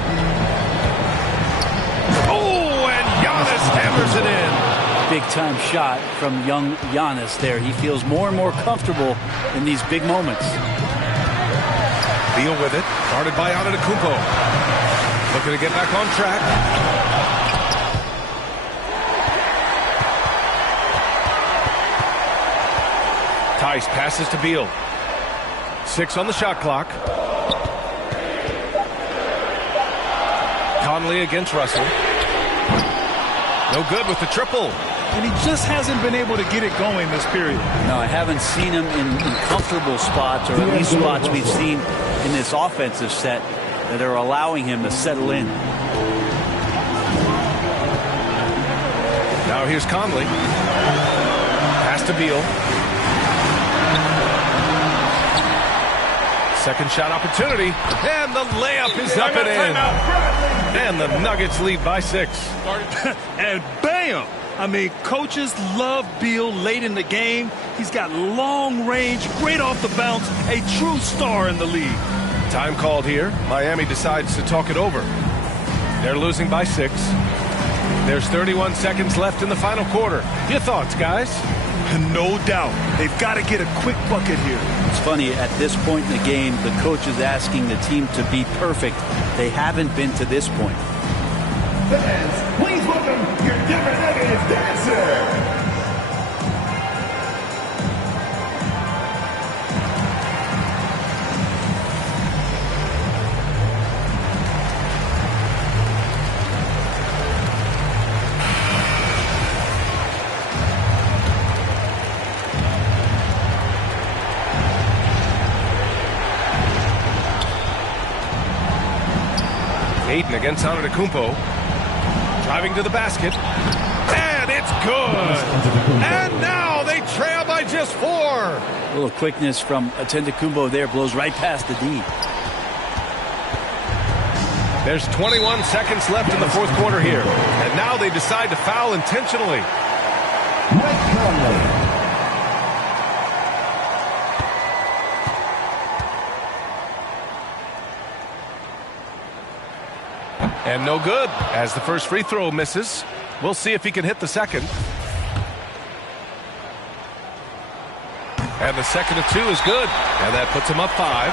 Oh, and Giannis hammers it in. big-time shot from young Giannis there. He feels more and more comfortable in these big moments. Beal with it. Guarded by Antetokounmpo. Looking to get back on track. Tice passes to Beal. 6 on the shot clock. Conley against Russell. No good with the triple. And he just hasn't been able to get it going this period. No, I haven't seen him in comfortable spots, or at least spots we've seen in this offensive set that are allowing him to settle in. Now here's Conley. Pass to Beal. Second shot opportunity. And the layup is up and in. And the Nuggets lead by 6. And bam! I mean, coaches love Beal late in the game. He's got long range, great off the bounce, a true star in the league. Time called here. Miami decides to talk it over. They're losing by 6. There's 31 seconds left in the final quarter. Your thoughts, guys? No doubt. They've got to get a quick bucket here. It's funny, at this point in the game, the coach is asking the team to be perfect. They haven't been to this point. Fans, please welcome your Denver Nuggets dancer. Ayton against Antetokounmpo. Driving to the basket. And it's good. And now they trail by just 4. A little quickness from Antetokounmpo there, blows right past the D. There's 21 seconds left in the fourth quarter here. And now they decide to foul intentionally. Mike Conley. And no good, as the first free throw misses. We'll see if he can hit the second. And the second of 2 is good. And that puts him up 5.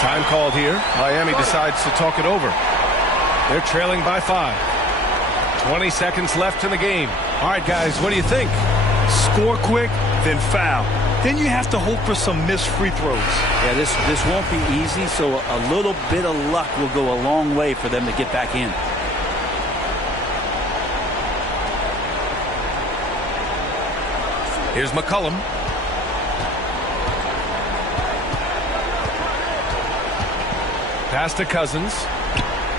Time called here. Miami decides to talk it over. They're trailing by 5. 20 seconds left in the game. All right, guys, what do you think? Score quick, then foul. Then you have to hope for some missed free throws. Yeah, this won't be easy, so a little bit of luck will go a long way for them to get back in. Here's McCollum. Pass to Cousins.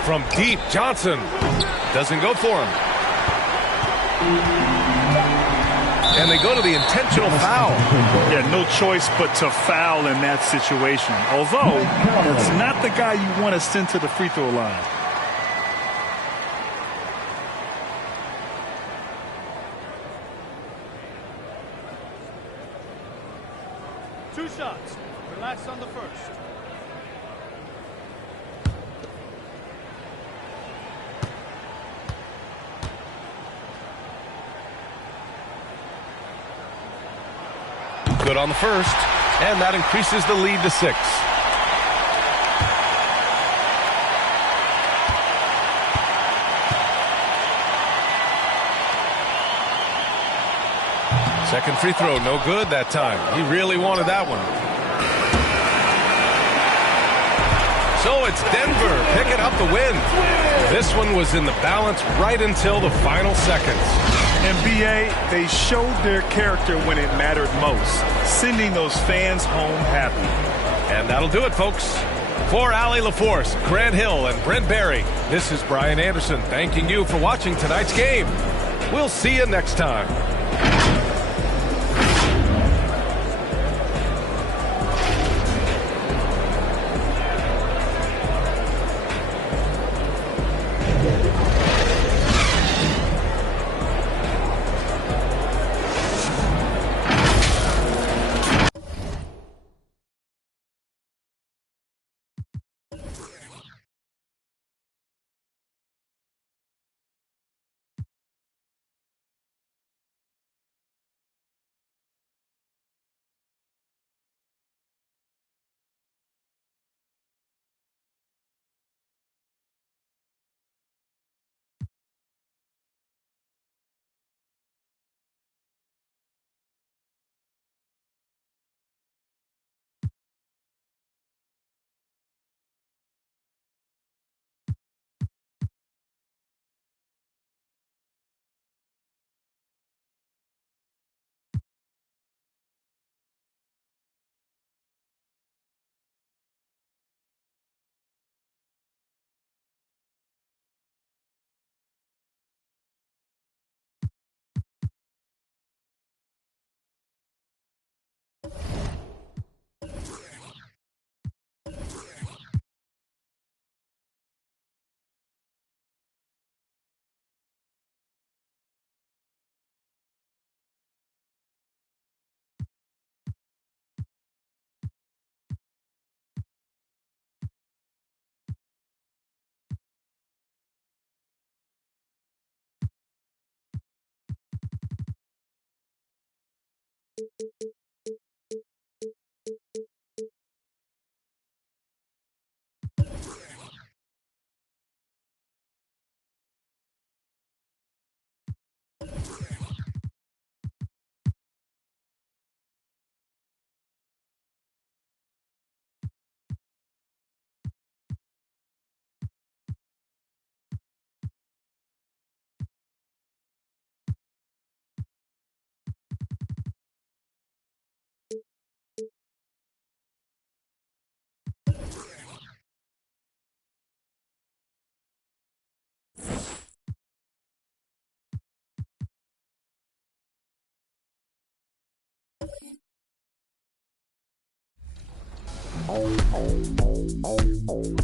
From deep, Johnson. Doesn't go for him. And they go to the intentional foul. Yeah, no choice but to foul in that situation. Although, that's not the guy you want to send to the free throw line. Two shots. Relax on the first. Good on the first, and that increases the lead to 6. Second free throw, no good that time. He really wanted that one. So it's Denver picking up the win. This one was in the balance right until the final seconds. NBA, they showed their character when it mattered most, sending those fans home happy. And that'll do it, folks. For Allie LaForce, Grant Hill, and Brent Barry, this is Brian Anderson thanking you for watching tonight's game. We'll see you next time.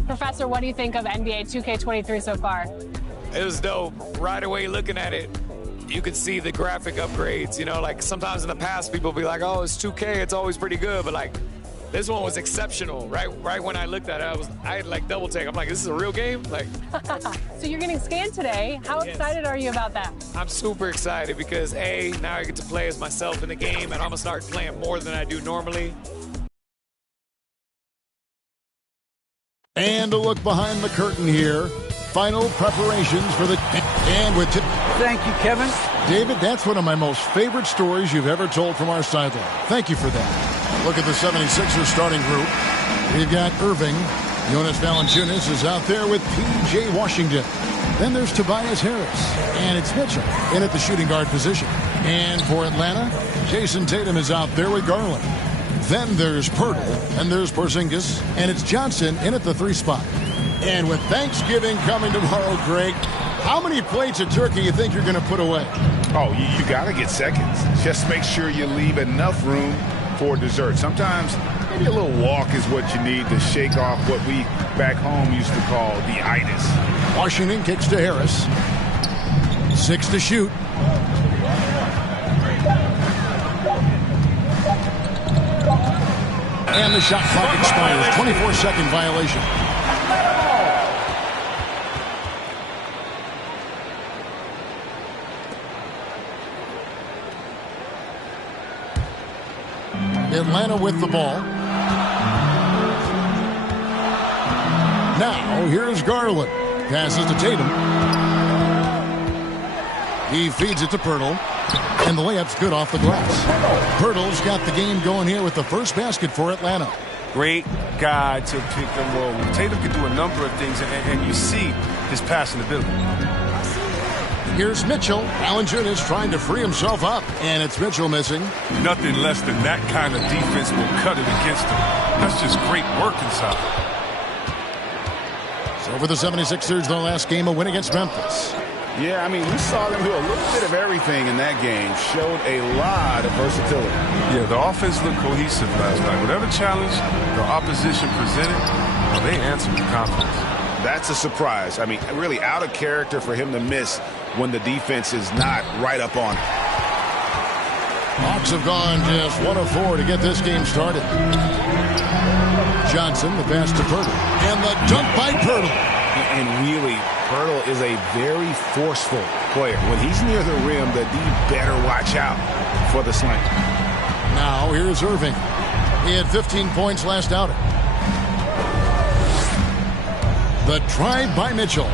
Professor, what do you think of NBA 2K23 so far? It was dope. Right away looking at it, you could see the graphic upgrades. You know, like sometimes in the past people be like, oh, it's 2K, it's always pretty good. But like this one was exceptional. Right when I looked at it, I had like double take. I'm like, this is a real game? Like. So you're getting scanned today. How excited are you about that? I'm super excited because A, now I get to play as myself in the game, and I'm gonna start playing more than I do normally. And a look behind the curtain here. Final preparations for the... And with... Thank you, Kevin. David, that's one of my most favorite stories you've ever told from our sideline. Thank you for that. Look at the 76ers starting group. We've got Irving. Jonas Valanciunas is out there with P.J. Washington. Then there's Tobias Harris. And it's Mitchell in at the shooting guard position. And for Atlanta, Jason Tatum is out there with Garland. Then there's Pirtle, and there's Porzingis, and it's Johnson in at the 3 spot. And with Thanksgiving coming tomorrow, Greg, how many plates of turkey you think you're going to put away? Oh, you got to get seconds. Just make sure you leave enough room for dessert. Sometimes maybe a little walk is what you need to shake off what we back home used to call the itis. Washington kicks to Harris. 6 to shoot. And the shot clock expires. 24-second violation. Atlanta with the ball. Now, here's Garland. Passes to Tatum. He feeds it to Pirtle. And the layup's good off the glass. Pirtle's got the game going here with the first basket for Atlanta. Great guy to pick and roll. Tatum can do a number of things, and you see his passing ability. Here's Mitchell. Valanciunas trying to free himself up, and it's Mitchell missing. Nothing less than that kind of defense will cut it against him. That's just great work inside. So for the 76ers, their last game, a win against Memphis. Yeah, I mean, we saw them do a little bit of everything in that game. Showed a lot of versatility. Yeah, the offense looked cohesive last night. Whatever challenge the opposition presented, they answered with confidence. That's a surprise. I mean, really out of character for him to miss when the defense is not right up on it. Hawks have gone just 1 of 4 to get this game started. Johnson, the pass to Pirtle. And the dunk by Pirtle. And really, Pirtle is a very forceful player. When he's near the rim, the D better watch out for the slam. Now, here's Irving. He had 15 points last outing. The drive by Mitchell.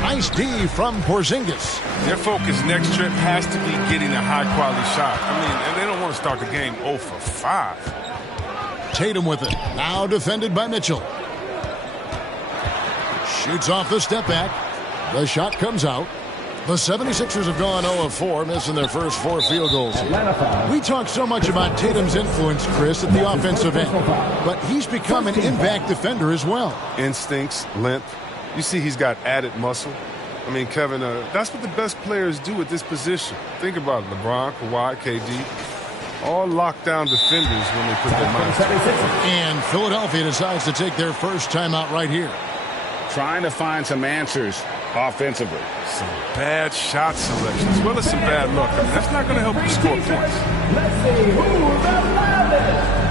Nice D from Porzingis. Their focus next trip has to be getting a high-quality shot. I mean, they don't want to start the game 0 for 5. Tatum with it. Now defended by Mitchell. Shoots off the step back. The shot comes out. The 76ers have gone 0 of 4, missing their first 4 field goals. We talk so much about Tatum's influence, Chris, at the offensive end. But he's become an impact defender as well. Instincts, length. You see he's got added muscle. I mean, Kevin, that's what the best players do at this position. Think about it. LeBron, Kawhi, KD. All lockdown defenders when they put their minds to it. And Philadelphia decides to take their first timeout right here. Trying to find some answers offensively. Some bad shot selection as well as some bad luck. I mean, that's not going to help you score points. Let's see who's the loudest.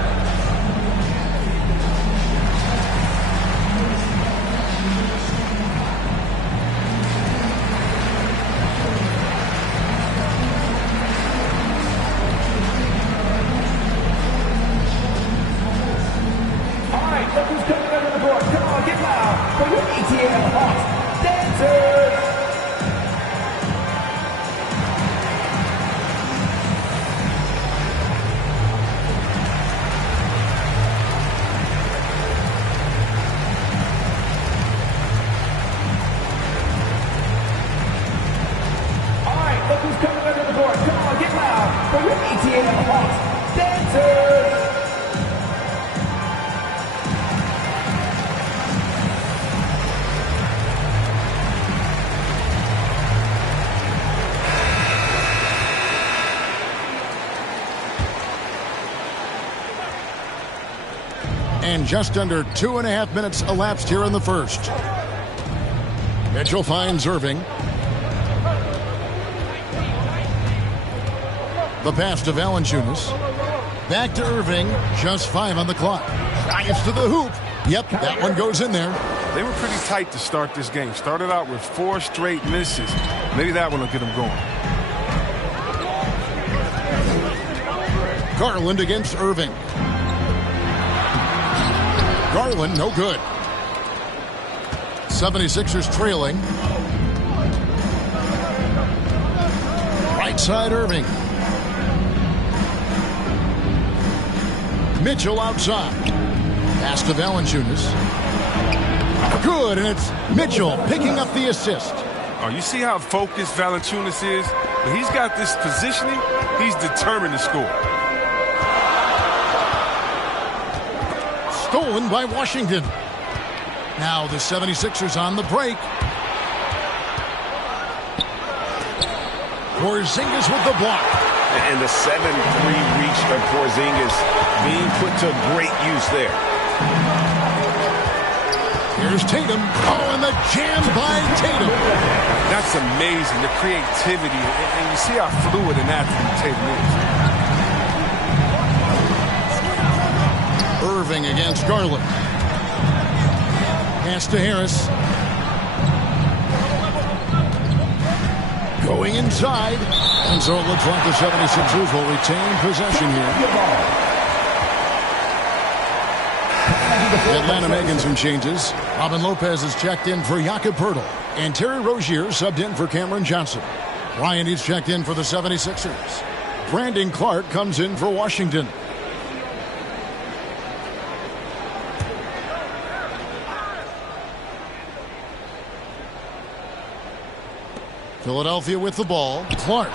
Hawks dancers. And just under 2.5 minutes elapsed here in the first. Mitchell finds Irving. The pass to Valanciunas. Back to Irving. Just 5 on the clock. Drives to the hoop. Yep, that one goes in there. They were pretty tight to start this game. Started out with 4 straight misses. Maybe that one will get them going. Garland against Irving. Garland, no good. 76ers trailing. Right side, Irving. Mitchell outside. Pass to Valanciunas. Good, and it's Mitchell picking up the assist. Oh, you see how focused Valanciunas is? When he's got this positioning, he's determined to score. Stolen by Washington. Now the 76ers on the break. Porzingis with the block. And the 7-3 reach of Porzingis being put to great use there. Here's Tatum. Oh, and the jam by Tatum. That's amazing, the creativity. And you see how fluid an athlete Tatum is. Irving against Garland. Pass to Harris. Going inside. And so it looks like the 76ers will retain possession here. Atlanta making some changes. Robin Lopez is checked in for Jakob Poeltl. And Terry Rozier subbed in for Cameron Johnson. Ryan is checked in for the 76ers. Brandon Clark comes in for Washington. Philadelphia with the ball. Clark.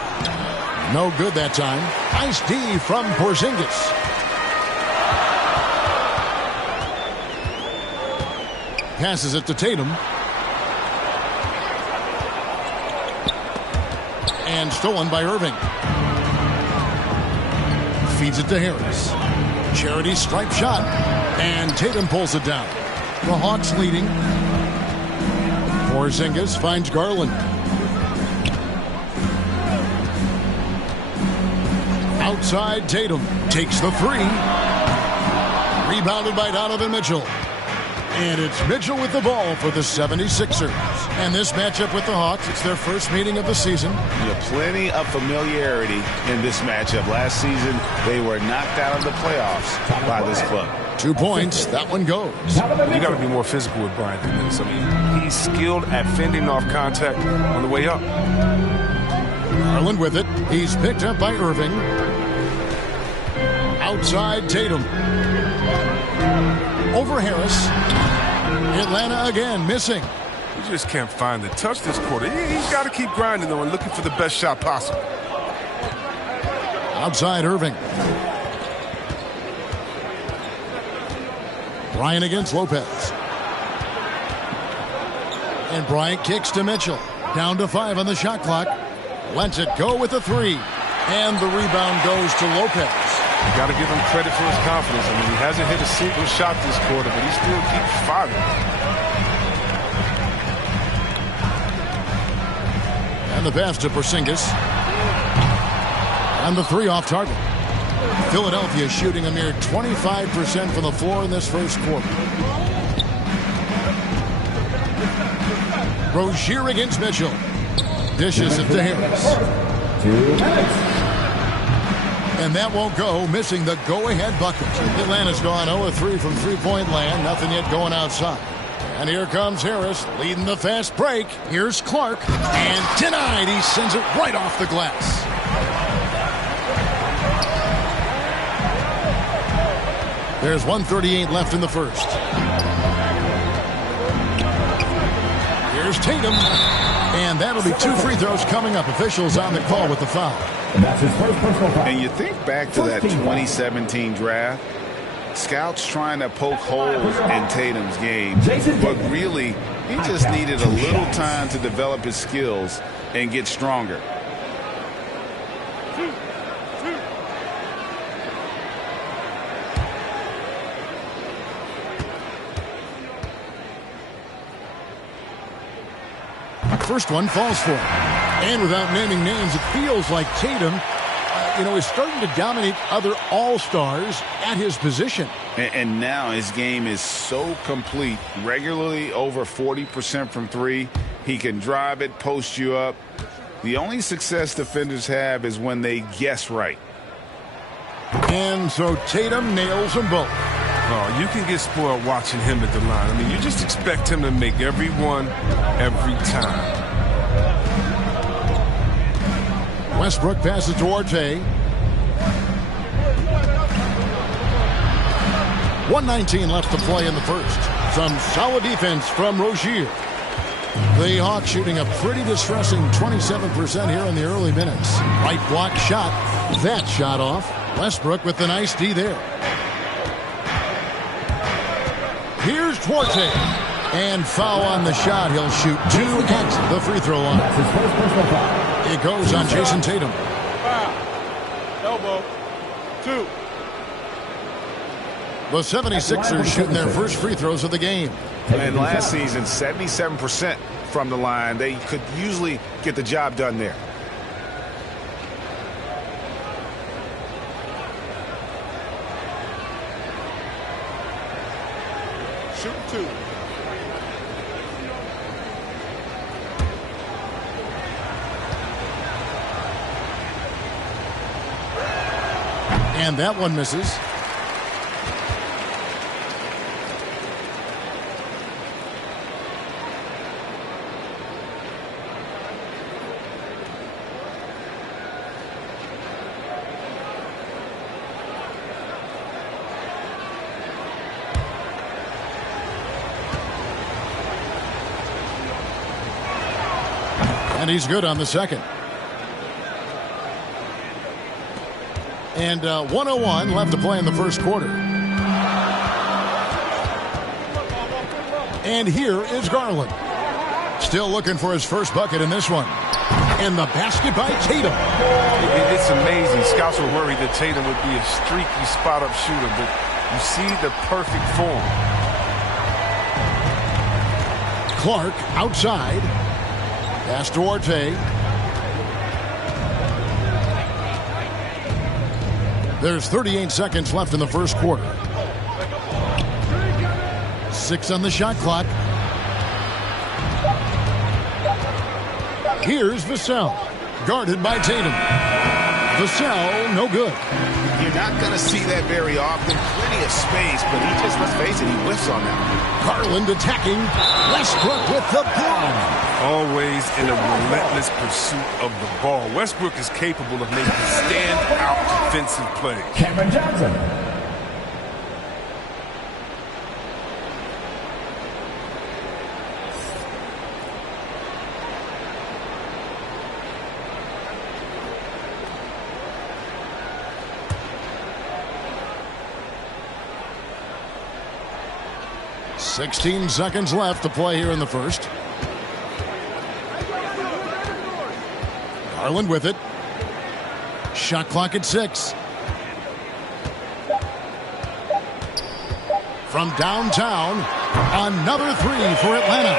No good that time. Nice D from Porzingis. Passes it to Tatum. And stolen by Irving. Feeds it to Harris. Charity stripe shot. And Tatum pulls it down. The Hawks leading. Porzingis finds Garland. Outside, Tatum takes the 3. Rebounded by Donovan Mitchell. And it's Mitchell with the ball for the 76ers. And this matchup with the Hawks, it's their first meeting of the season. Yeah, plenty of familiarity in this matchup. Last season, they were knocked out of the playoffs by this club. 2 points. That one goes. You got to be more physical with Bryant than this. I mean, he's skilled at fending off contact on the way up. Garland with it. He's picked up by Irving. Outside, Tatum. Over Harris. Atlanta again missing. He just can't find the touch this quarter. He's got to keep grinding, though, and looking for the best shot possible. Outside, Irving. Bryant against Lopez. And Bryant kicks to Mitchell. Down to 5 on the shot clock. Lets it go with a 3. And the rebound goes to Lopez. You got to give him credit for his confidence. I mean, he hasn't hit a single shot this quarter, but he still keeps firing. And the pass to Porzingis. And the 3 off target. Philadelphia shooting a mere 25% from the floor in this first quarter. Rozier against Mitchell. Dishes it to Harris. 2 minutes. And that won't go, missing the go-ahead bucket. Atlanta's gone 0-3 from three-point land. Nothing yet going outside. And here comes Harris, leading the fast break. Here's Clark, and denied. He sends it right off the glass. There's 1:38 left in the first. Here's Tatum. And that'll be 2 free throws coming up. Officials on the call with the foul. That's his first personal foul. And you think back to that 2017 draft, scouts trying to poke holes in Tatum's game, but really he just needed a little time to develop his skills and get stronger. First one falls for him. And without naming names, it feels like Tatum, is starting to dominate other all-stars at his position. And now his game is so complete, regularly over 40% from three. He can drive it, post you up. The only success defenders have is when they guess right. And so Tatum nails them both. Oh, you can get spoiled watching him at the line. I mean, you just expect him to make every one, every time. Westbrook passes to Orte. 1:19 left to play in the first. Some solid defense from Rozier. The Hawks shooting a pretty distressing 27% here in the early minutes. Right block shot. That shot off. Westbrook with the nice D there. Here's Duarte. And foul on the shot. He'll shoot 2 at the free throw line. That's his first personal foul. It goes on Jason Tatum. Foul. Elbow. 2. The 76ers shooting their first free throws of the game. And last season, 77% from the line. They could usually get the job done there. Shoot 2. And that one misses. And he's good on the second. And 1:01 left to play in the first quarter. And here is Garland. Still looking for his first bucket in this one. And the basket by Tatum. It's amazing. Scouts were worried that Tatum would be a streaky spot-up shooter, but you see the perfect form. Clark outside. Pass to Orte. There's 38 seconds left in the first quarter. 6 on the shot clock. Here's Vassell. Guarded by Tatum. Vassell, no good. You're not going to see that very often. Plenty of space, but he just, let's face it, he whiffs on that. Garland attacking. Westbrook with the block. Always in a relentless pursuit of the ball. Westbrook is capable of making stand-out defensive plays. Cameron Johnson. $16 seconds left to play here in the first. Garland with it. Shot clock at 6. From downtown, another 3 for Atlanta.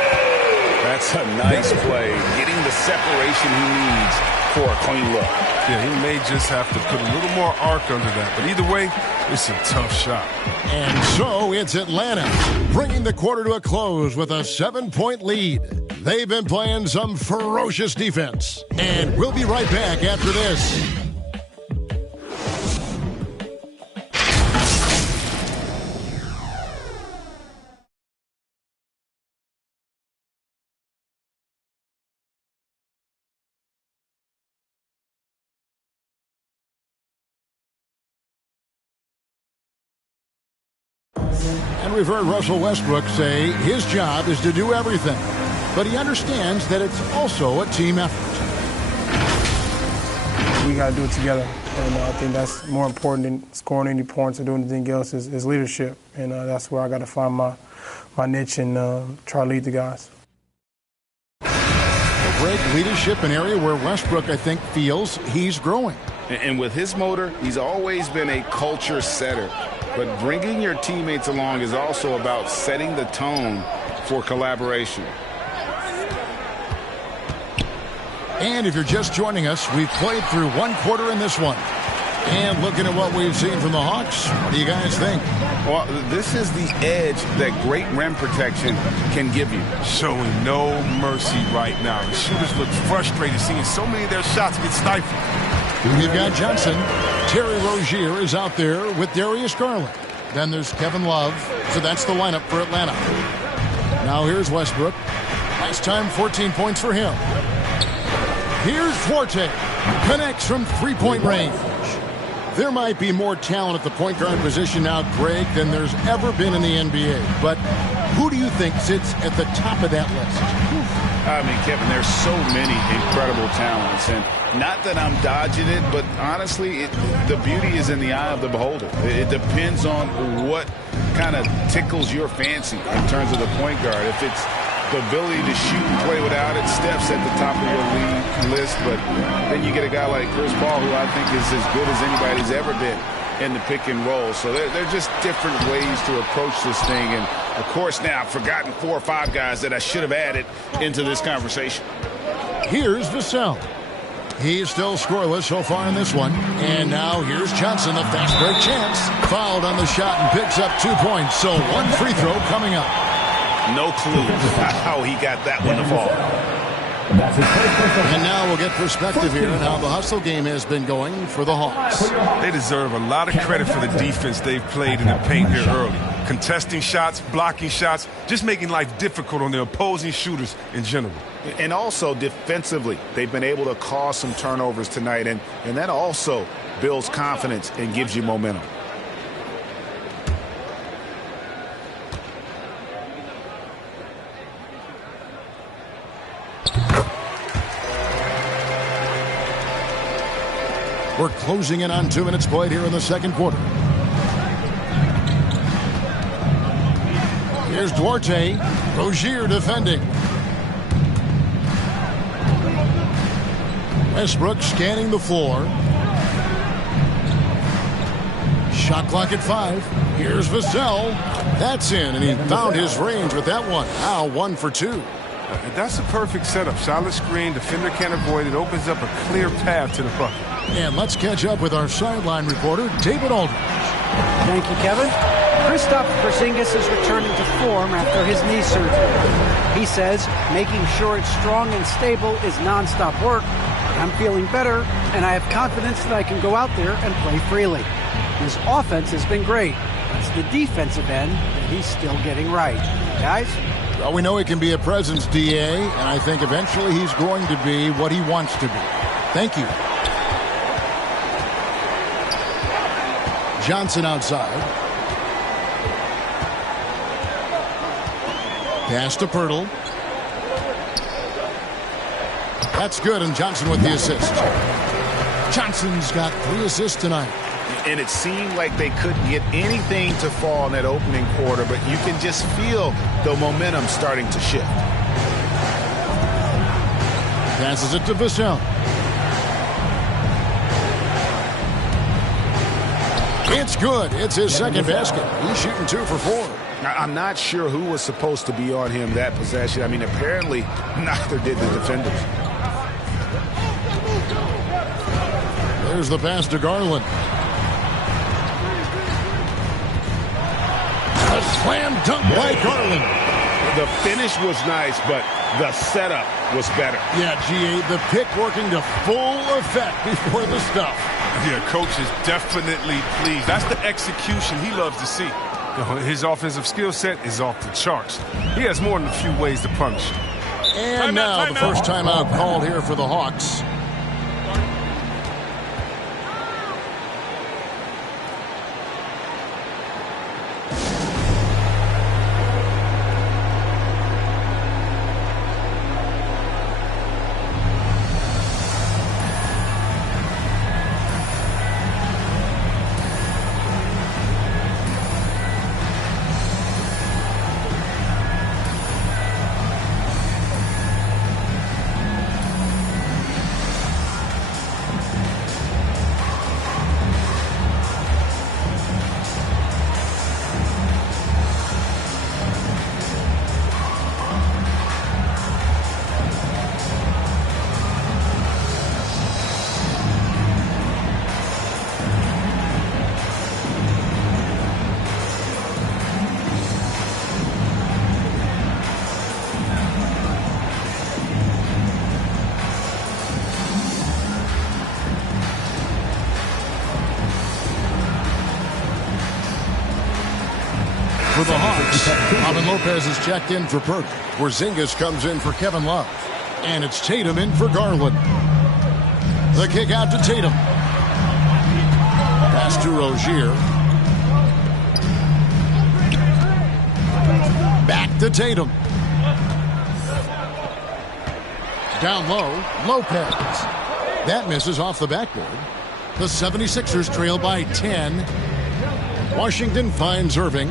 That's a nice play. Getting the separation he needs for a clean look. Yeah, he may just have to put a little more arc under that. But either way, it's a tough shot. And so it's Atlanta bringing the quarter to a close with a 7-point lead. They've been playing some ferocious defense. And we'll be right back after this. And we've heard Russell Westbrook say his job is to do everything. But he understands that it's also a team effort. we got to do it together. And I think that's more important than scoring any points or doing anything else is leadership. And that's where I got to find my niche and try to lead the guys. Great leadership, an area where Westbrook, I think, feels he's growing. And with his motor, he's always been a culture setter. But bringing your teammates along is also about setting the tone for collaboration. And if you're just joining us, we've played through one quarter in this one. And looking at what we've seen from the Hawks, what do you guys think? Well, this is the edge that great rim protection can give you. Showing no mercy right now. The shooters look frustrated seeing so many of their shots get stifled. We've got Johnson. Terry Rozier is out there with Darius Garland. Then there's Kevin Love. So that's the lineup for Atlanta. Now here's Westbrook. Last time, 14 points for him. Here's Duarte. Connects from three-point range. There might be more talent at the point guard position now, Greg, than there's ever been in the NBA. But who do you think sits at the top of that list? I mean, Kevin, there's so many incredible talents. And not that I'm dodging it, but honestly, the beauty is in the eye of the beholder. It depends on what kind of tickles your fancy in terms of the point guard. If it's the ability to shoot and play without it, Steph's at the top of your league list. But then you get a guy like Chris Paul, who I think is as good as anybody's ever been in the pick and roll. So they're just different ways to approach this thing. And, of course, now I've forgotten 4 or 5 guys that I should have added into this conversation. Here's Vassell. He's still scoreless so far in this one. And now here's Johnson, a fast break chance. Fouled on the shot and picks up 2 points. So one free throw coming up. No clue how he got that one to fall. And now we'll get perspective here on how the hustle game has been going for the Hawks. They deserve a lot of credit for the defense they've played in the paint here early. Contesting shots, blocking shots, just making life difficult on the opposing shooters in general. And also defensively, they've been able to cause some turnovers tonight. And that also builds confidence and gives you momentum. We're closing in on 2 minutes played here in the second quarter. Here's Duarte. Rozier defending. Westbrook scanning the floor. Shot clock at 5. Here's Vassell. That's in, and he found his range with that one. Now 1 for 2. That's a perfect setup. Solid screen, defender can't avoid it. Opens up a clear path to the bucket. And let's catch up with our sideline reporter, David Aldridge. Thank you, Kevin. Kristaps Porzingis is returning to form after his knee surgery. He says making sure it's strong and stable is nonstop work. I'm feeling better, and I have confidence that I can go out there and play freely. His offense has been great. It's the defensive end that he's still getting right. Guys? Well, we know he can be a presence, DA, and I think eventually he's going to be what he wants to be. Thank you. Johnson outside. Pass to Pirtle. That's good, and Johnson with the assist. Johnson's got 3 assists tonight. And it seemed like they couldn't get anything to fall in that opening quarter, but you can just feel the momentum starting to shift. Passes it to Vassell. It's good. It's his second basket. He's shooting 2 for 4. Now, I'm not sure who was supposed to be on him that possession. I mean, apparently neither did the defenders. There's the pass to Garland. A slam dunk by Garland. The finish was nice, but the setup was better. Yeah, GA, the pick working to full effect before the stuff. Yeah, coach is definitely pleased. That's the execution he loves to see. His offensive skill set is off the charts. He has more than a few ways to punish. And now the first timeout called here for the Hawks. for the Hawks. Robin Lopez is checked in for Perk. Porzingis comes in for Kevin Love. And it's Tatum in for Garland. The kick out to Tatum. Pass to Rozier. Back to Tatum. Down low, Lopez. That misses off the backboard. The 76ers trail by 10. Washington finds Irving.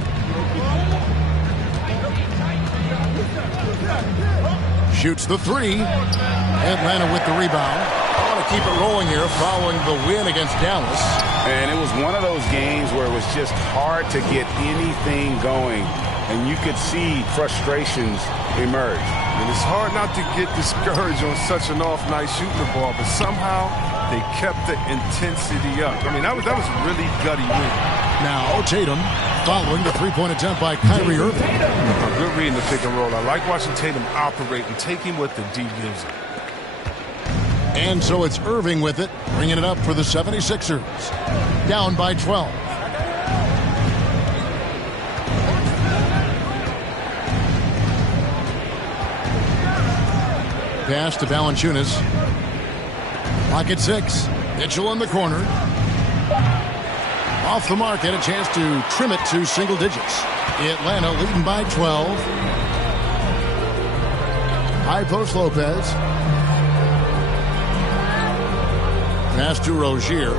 Shoots the three. Atlanta with the rebound. I want to keep it rolling here following the win against Dallas. And it was one of those games where it was just hard to get anything going. And you could see frustrations emerge. And it's hard not to get discouraged on such an off night shooting the ball, but somehow they kept the intensity up. I mean, that was a really gutty win. Now Tatum following the three-point attempt by Kyrie Irving. Good reading the pick and roll. I like watching Tatum operate and take him what the D gives him. And so it's Irving with it, bringing it up for the 76ers. Down by 12. Pass to Valanciunas. Lock at 6. Mitchell in the corner. Off the mark and a chance to trim it to single digits. Atlanta leading by 12. High post Lopez. Pass to Rozier.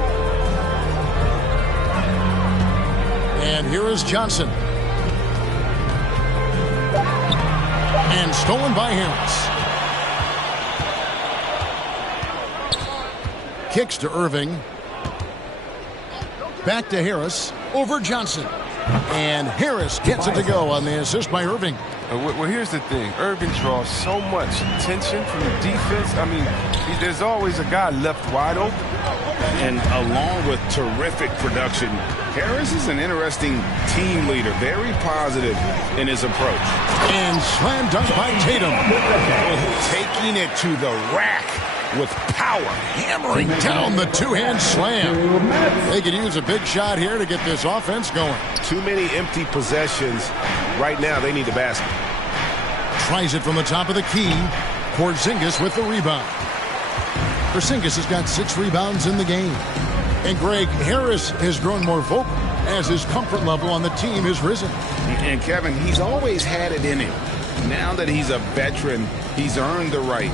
And here is Johnson. And stolen by Harris. Kicks to Irving. Back to Harris. Over Johnson. And Harris gets it to go on the assist by Irving. Well, here's the thing. Irving draws so much attention from the defense. I mean, there's always a guy left wide open. And along with terrific production, Harris is an interesting team leader. Very positive in his approach. And slam dunk by Tatum. Taking it to the rack with power. Hammering down the two-hand slam. They could use a big shot here to get this offense going. Too many empty possessions. Right now, they need the basket. Tries it from the top of the key. Porzingis with the rebound. Porzingis has got 6 rebounds in the game. And Greg, Harris has grown more vocal as his comfort level on the team has risen. And Kevin, he's always had it in him. Now that he's a veteran, he's earned the right.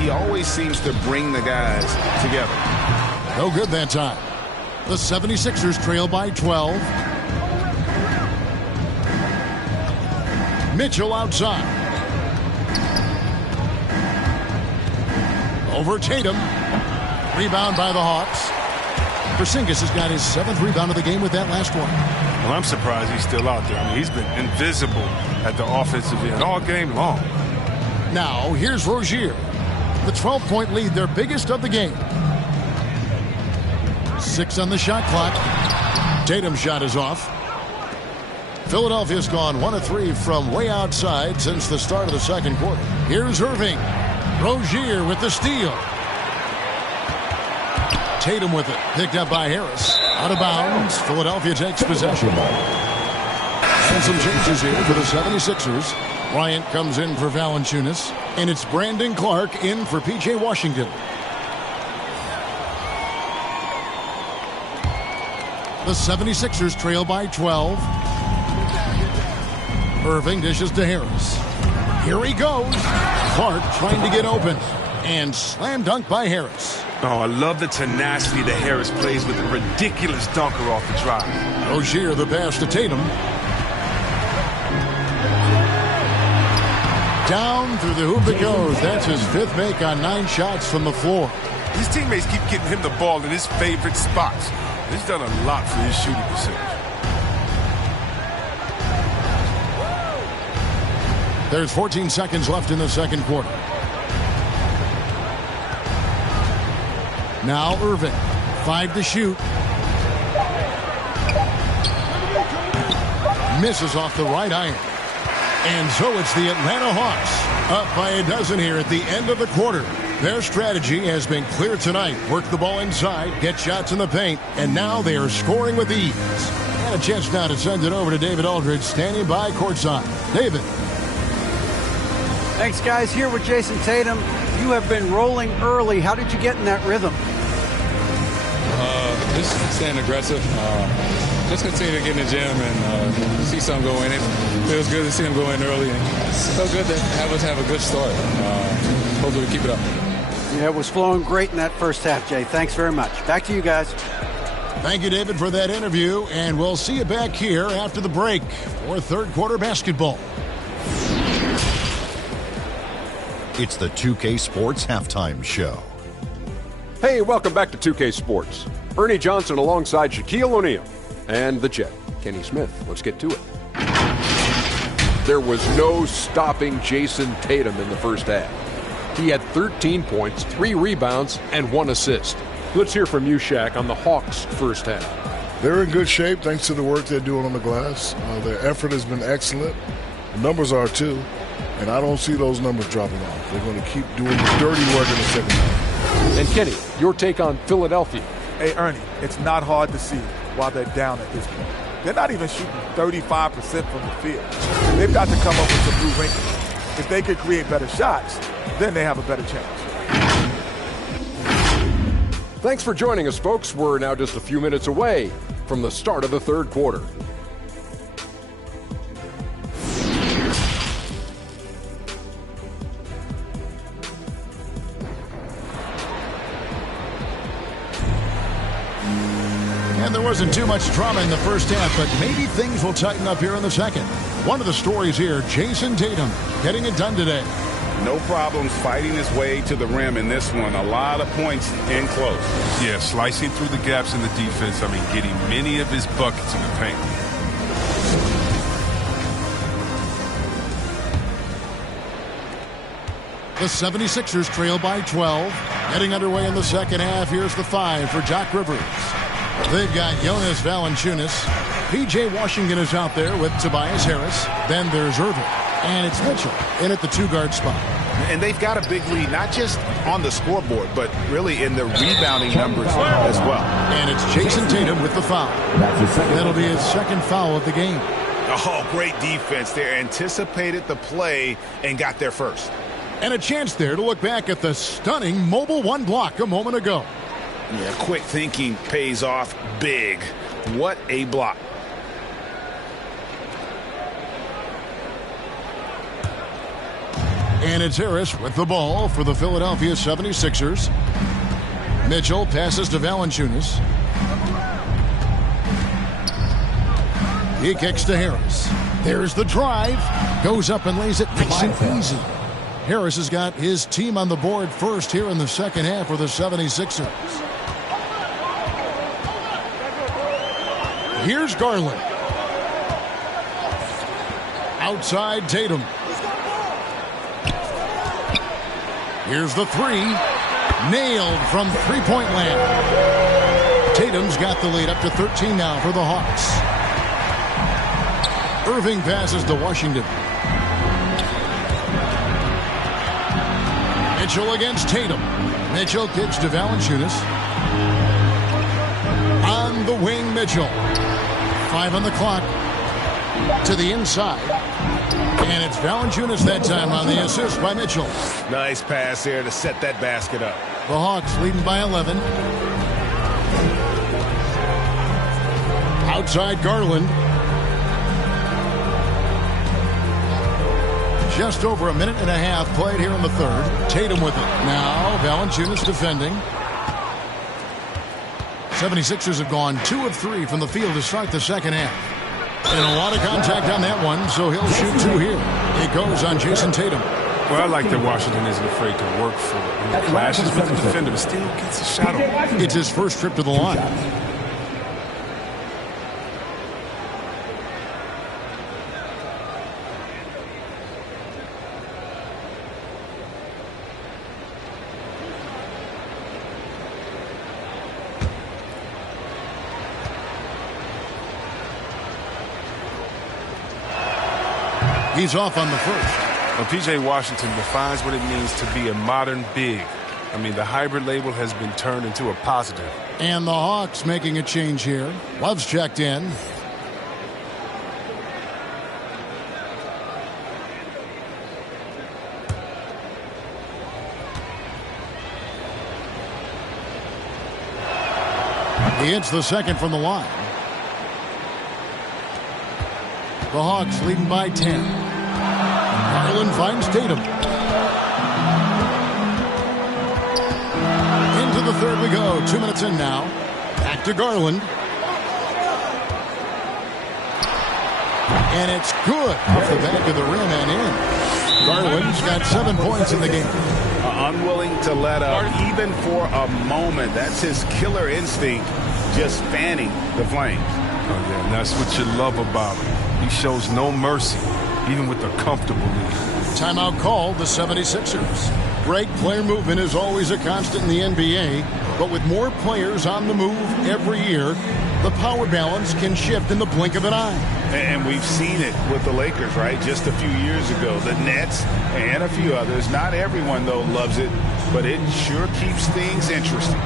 He always seems to bring the guys together. No good that time. The 76ers trail by 12. Mitchell outside. Over Tatum. Rebound by the Hawks. Porzingis has got his 7th rebound of the game with that last one. Well, I'm surprised he's still out there. I mean, he's been invisible at the offensive end all game long. Now, here's Rozier. The 12-point lead, their biggest of the game. 6 on the shot clock. Tatum's shot is off. Philadelphia's gone 1 of 3 from way outside since the start of the second quarter. Here's Irving. Rozier with the steal. Tatum with it. Picked up by Harris. Out of bounds. Philadelphia takes possession. And some changes here for the 76ers. Bryant comes in for Valanciunas. And it's Brandon Clark in for P.J. Washington. The 76ers trail by 12. Irving dishes to Harris. Here he goes. Clark trying to get open. And slam dunk by Harris. Oh, I love the tenacity that Harris plays with a ridiculous dunker off the drive. Rozier the pass to Tatum. Down through the hoop it goes. That's his 5th make on 9 shots from the floor. His teammates keep getting him the ball in his favorite spots. He's done a lot for his shooting percentage. There's 14 seconds left in the second quarter. Now Irving. 5 to shoot. Misses off the right iron. And so it's the Atlanta Hawks up by a dozen here at the end of the quarter. Their strategy has been clear tonight. Work the ball inside, get shots in the paint, and now they are scoring with ease. And a chance now to send it over to David Aldridge, standing by courtside. David. Thanks, guys. Here with Jason Tatum. You have been rolling early. How did you get in that rhythm? Just staying aggressive. Just continue to get in the gym and see something go in. It feels good to see them go in early. And so good to have us have a good start. Hopefully we keep it up. Yeah, it was flowing great in that first half, Jay. Thanks very much. Back to you guys. Thank you, David, for that interview. And we'll see you back here after the break for third quarter basketball. It's the 2K Sports Halftime Show. Hey, welcome back to 2K Sports. Ernie Johnson alongside Shaquille O'Neal and the Jet, Kenny Smith. Let's get to it. There was no stopping Jason Tatum in the first half. He had 13 points, 3 rebounds, and 1 assist. Let's hear from you, Shaq, on the Hawks' first half. They're in good shape thanks to the work they're doing on the glass. Their effort has been excellent. The numbers are too. And I don't see those numbers dropping off. They're going to keep doing the dirty work in the second half. And Kenny, your take on Philadelphia. Hey, Ernie, it's not hard to see why they're down at this point. They're not even shooting 35% from the field. They've got to come up with some new wrinkles. If they could create better shots, then they have a better chance. Thanks for joining us, folks. We're now just a few minutes away from the start of the third quarter. And there wasn't too much drama in the first half, but maybe things will tighten up here in the second. One of the stories here, Jason Tatum getting it done today. No problems fighting his way to the rim in this one. A lot of points in close. Yeah, slicing through the gaps in the defense. I mean, getting many of his buckets in the paint. The 76ers trail by 12. Getting underway in the second half. Here's the 5 for Doc Rivers. They've got Jonas Valanciunas. P.J. Washington is out there with Tobias Harris. Then there's Irving. And it's Mitchell in at the 2-guard spot. And they've got a big lead, not just on the scoreboard, but really in the rebounding numbers as well. And it's Jason Tatum with the foul. That'll be his second foul of the game. Oh, great defense there. Anticipated the play and got there first. And a chance there to look back at the stunning mobile 1 block a moment ago. Yeah, quick thinking pays off big. What a block. And it's Harris with the ball for the Philadelphia 76ers. Mitchell passes to Valanciunas. He kicks to Harris. There's the drive. Goes up and lays it nice and easy. Harris has got his team on the board first here in the second half for the 76ers. Here's Garland. Outside Tatum. Here's the 3. Nailed from three-point land. Tatum's got the lead up to 13 now for the Hawks. Irving passes to Washington. Mitchell against Tatum. Mitchell kicks to Valanciunas. On the wing, Mitchell. 5 on the clock. To the inside. And it's Valanciunas that time on the assist by Mitchell. Nice pass there to set that basket up. The Hawks leading by 11. Outside Garland. Just over a minute and a half played here in the third. Tatum with it. Now Valanciunas defending. 76ers have gone 2 of 3 from the field to start the second half. And a lot of contact on that one, so he'll shoot 2 here. It goes on Jason Tatum. Well, I like that Washington isn't afraid to work for it. He clashes with the defender, but still gets a shot on him. It's his first trip to the line. He's off on the first. Well, P.J. Washington defines what it means to be a modern big. I mean, the hybrid label has been turned into a positive. And the Hawks making a change here. Love's checked in. He hits the second from the line. The Hawks leading by 10. Garland finds Tatum. Into the third we go. 2 minutes in now. Back to Garland. And it's good off the back of the rim and in. Garland's got 7 points in the game. Unwilling to let up even for a moment. That's his killer instinct, just fanning the flames. Oh, yeah, and that's what you love about him. He shows no mercy, even with a comfortable lead. Timeout called the 76ers. Greg, player movement is always a constant in the NBA, but with more players on the move every year, the power balance can shift in the blink of an eye. And we've seen it with the Lakers, right? Just a few years ago, the Nets and a few others. Not everyone, though, loves it, but it sure keeps things interesting.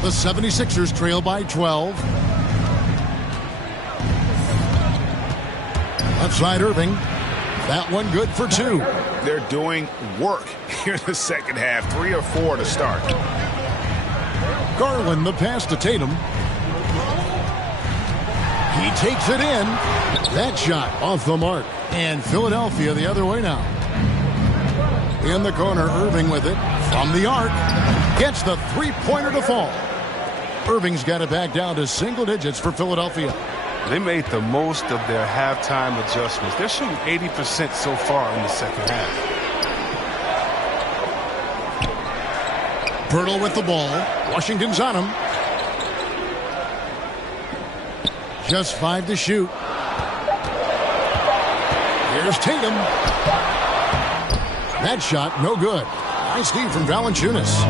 The 76ers trail by 12. Left side Irving. That one good for 2. They're doing work here in the second half. 3 or 4 to start. Garland, the pass to Tatum. He takes it in. That shot off the mark. And Philadelphia the other way now. In the corner, Irving with it. From the arc. Gets the three-pointer to fall. Irving's got it back down to single digits for Philadelphia. They made the most of their halftime adjustments. They're shooting 80% so far in the second half. Pirtle with the ball. Washington's on him. Just 5 to shoot. Here's Tatum. That shot, no good. Nice D from Valanciunas.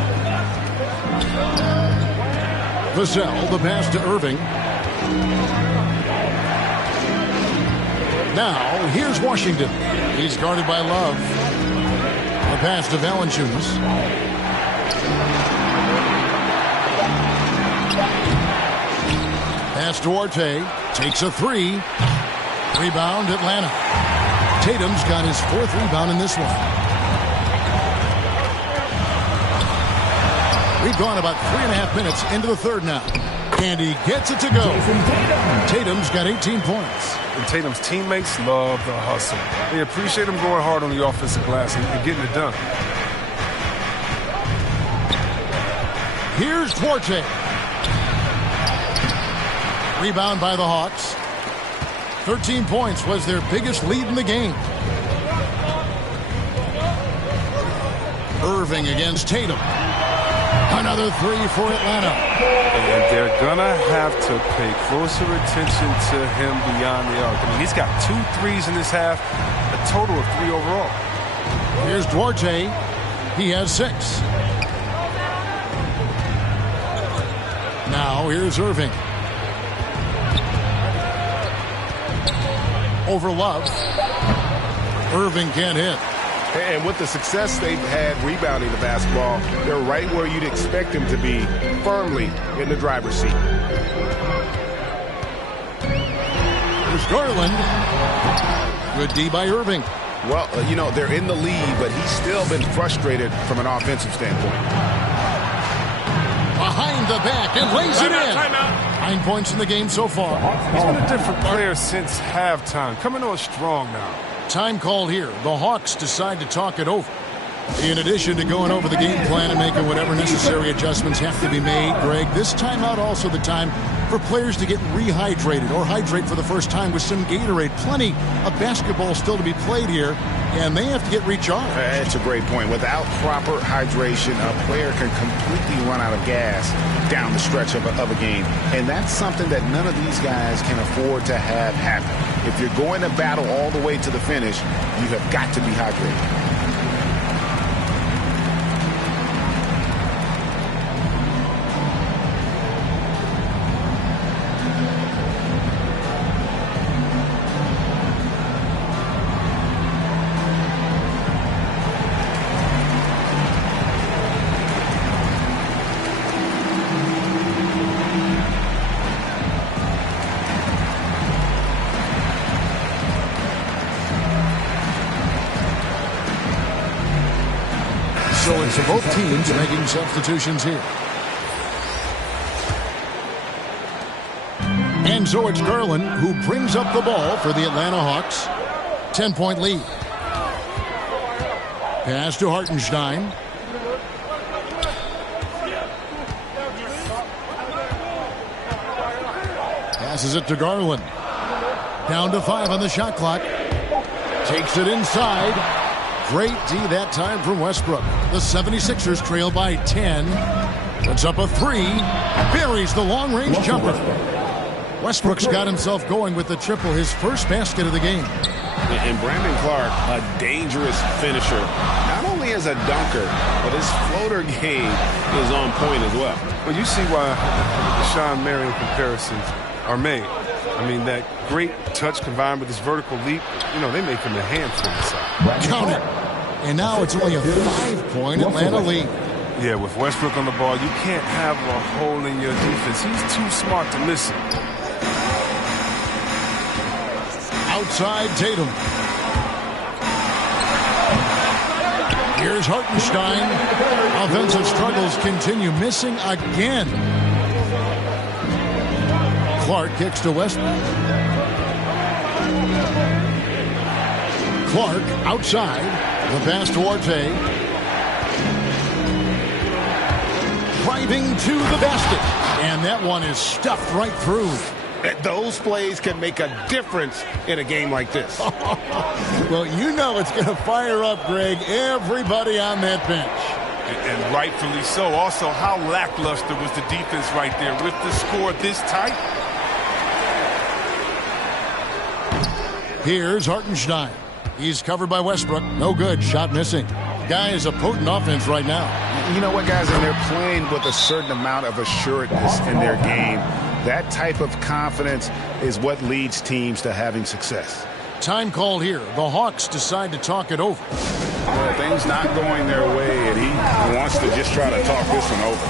Vassell, the pass to Irving. Now, here's Washington. He's guarded by Love. The pass to Valanciunas. Pass to Orte. Takes a 3. Rebound, Atlanta. Tatum's got his 4th rebound in this one. We've gone about 3.5 minutes into the third now. And he gets it to go. Tatum's got 18 points. And Tatum's teammates love the hustle. They appreciate him going hard on the offensive glass and getting it done. Here's Duarte. Rebound by the Hawks. 13 points was their biggest lead in the game. Irving against Tatum. Another 3 for Atlanta. And they're going to have to pay closer attention to him beyond the arc. I mean, he's got 2 threes in this half, a total of 3 overall. Here's Duarte. He has 6. Now here's Irving. Over Love. Irving can't hit. And with the success they've had rebounding the basketball, they're right where you'd expect them to be, firmly in the driver's seat. There's Garland. Good D by Irving. Well, you know, they're in the lead, but he's still been frustrated from an offensive standpoint. Behind the back and lays it in. 9 points in the game so far. He's been a different player since halftime. Coming on strong now. Time called here. The Hawks decide to talk it over. In addition to going over the game plan and making whatever necessary adjustments have to be made, Greg, this timeout also the time for players to get rehydrated or hydrate for the first time with some Gatorade. Plenty of basketball still to be played here and they have to get recharged. That's a great point. Without proper hydration, a player can completely run out of gas down the stretch of a game. And that's something that none of these guys can afford to have happen. If you're going to battle all the way to the finish, you have got to be hydrated. So it's both teams making substitutions here. And so it's Garland who brings up the ball for the Atlanta Hawks. 10-point lead. Pass to Hartenstein. Passes it to Garland. Down to 5 on the shot clock. Takes it inside. Great D that time from Westbrook. The 76ers trail by 10. Puts up a 3. Buries the long-range jumper. Westbrook's got himself going with the triple, his first basket of the game. And Brandon Clark, a dangerous finisher, not only as a dunker, but his floater game is on point as well. Well, you see why the Sean Marion comparisons are made. I mean, that great touch combined with this vertical leap, you know, they make him a handful inside. Count it. And now it's only a 5-point Atlanta lead. Yeah, with Westbrook on the ball, you can't have a hole in your defense. He's too smart to miss it. Outside Tatum. Here's Hartenstein. Offensive struggles continue. Missing again. Clark kicks to Westbrook. Clark outside. The pass to Orte. Driving to the basket. And that one is stuffed right through. Those plays can make a difference in a game like this. Well, you know it's going to fire up, Greg, everybody on that bench. And rightfully so. Also, how lackluster was the defense right there with the score this tight? Here's Hartenstein. He's covered by Westbrook. No good. Shot missing. Guy is a potent offense right now. You know what, guys? And they're playing with a certain amount of assuredness in their game. That type of confidence is what leads teams to having success. Time called here. The Hawks decide to talk it over. Well, things not going their way, and he wants to just try to talk this one over.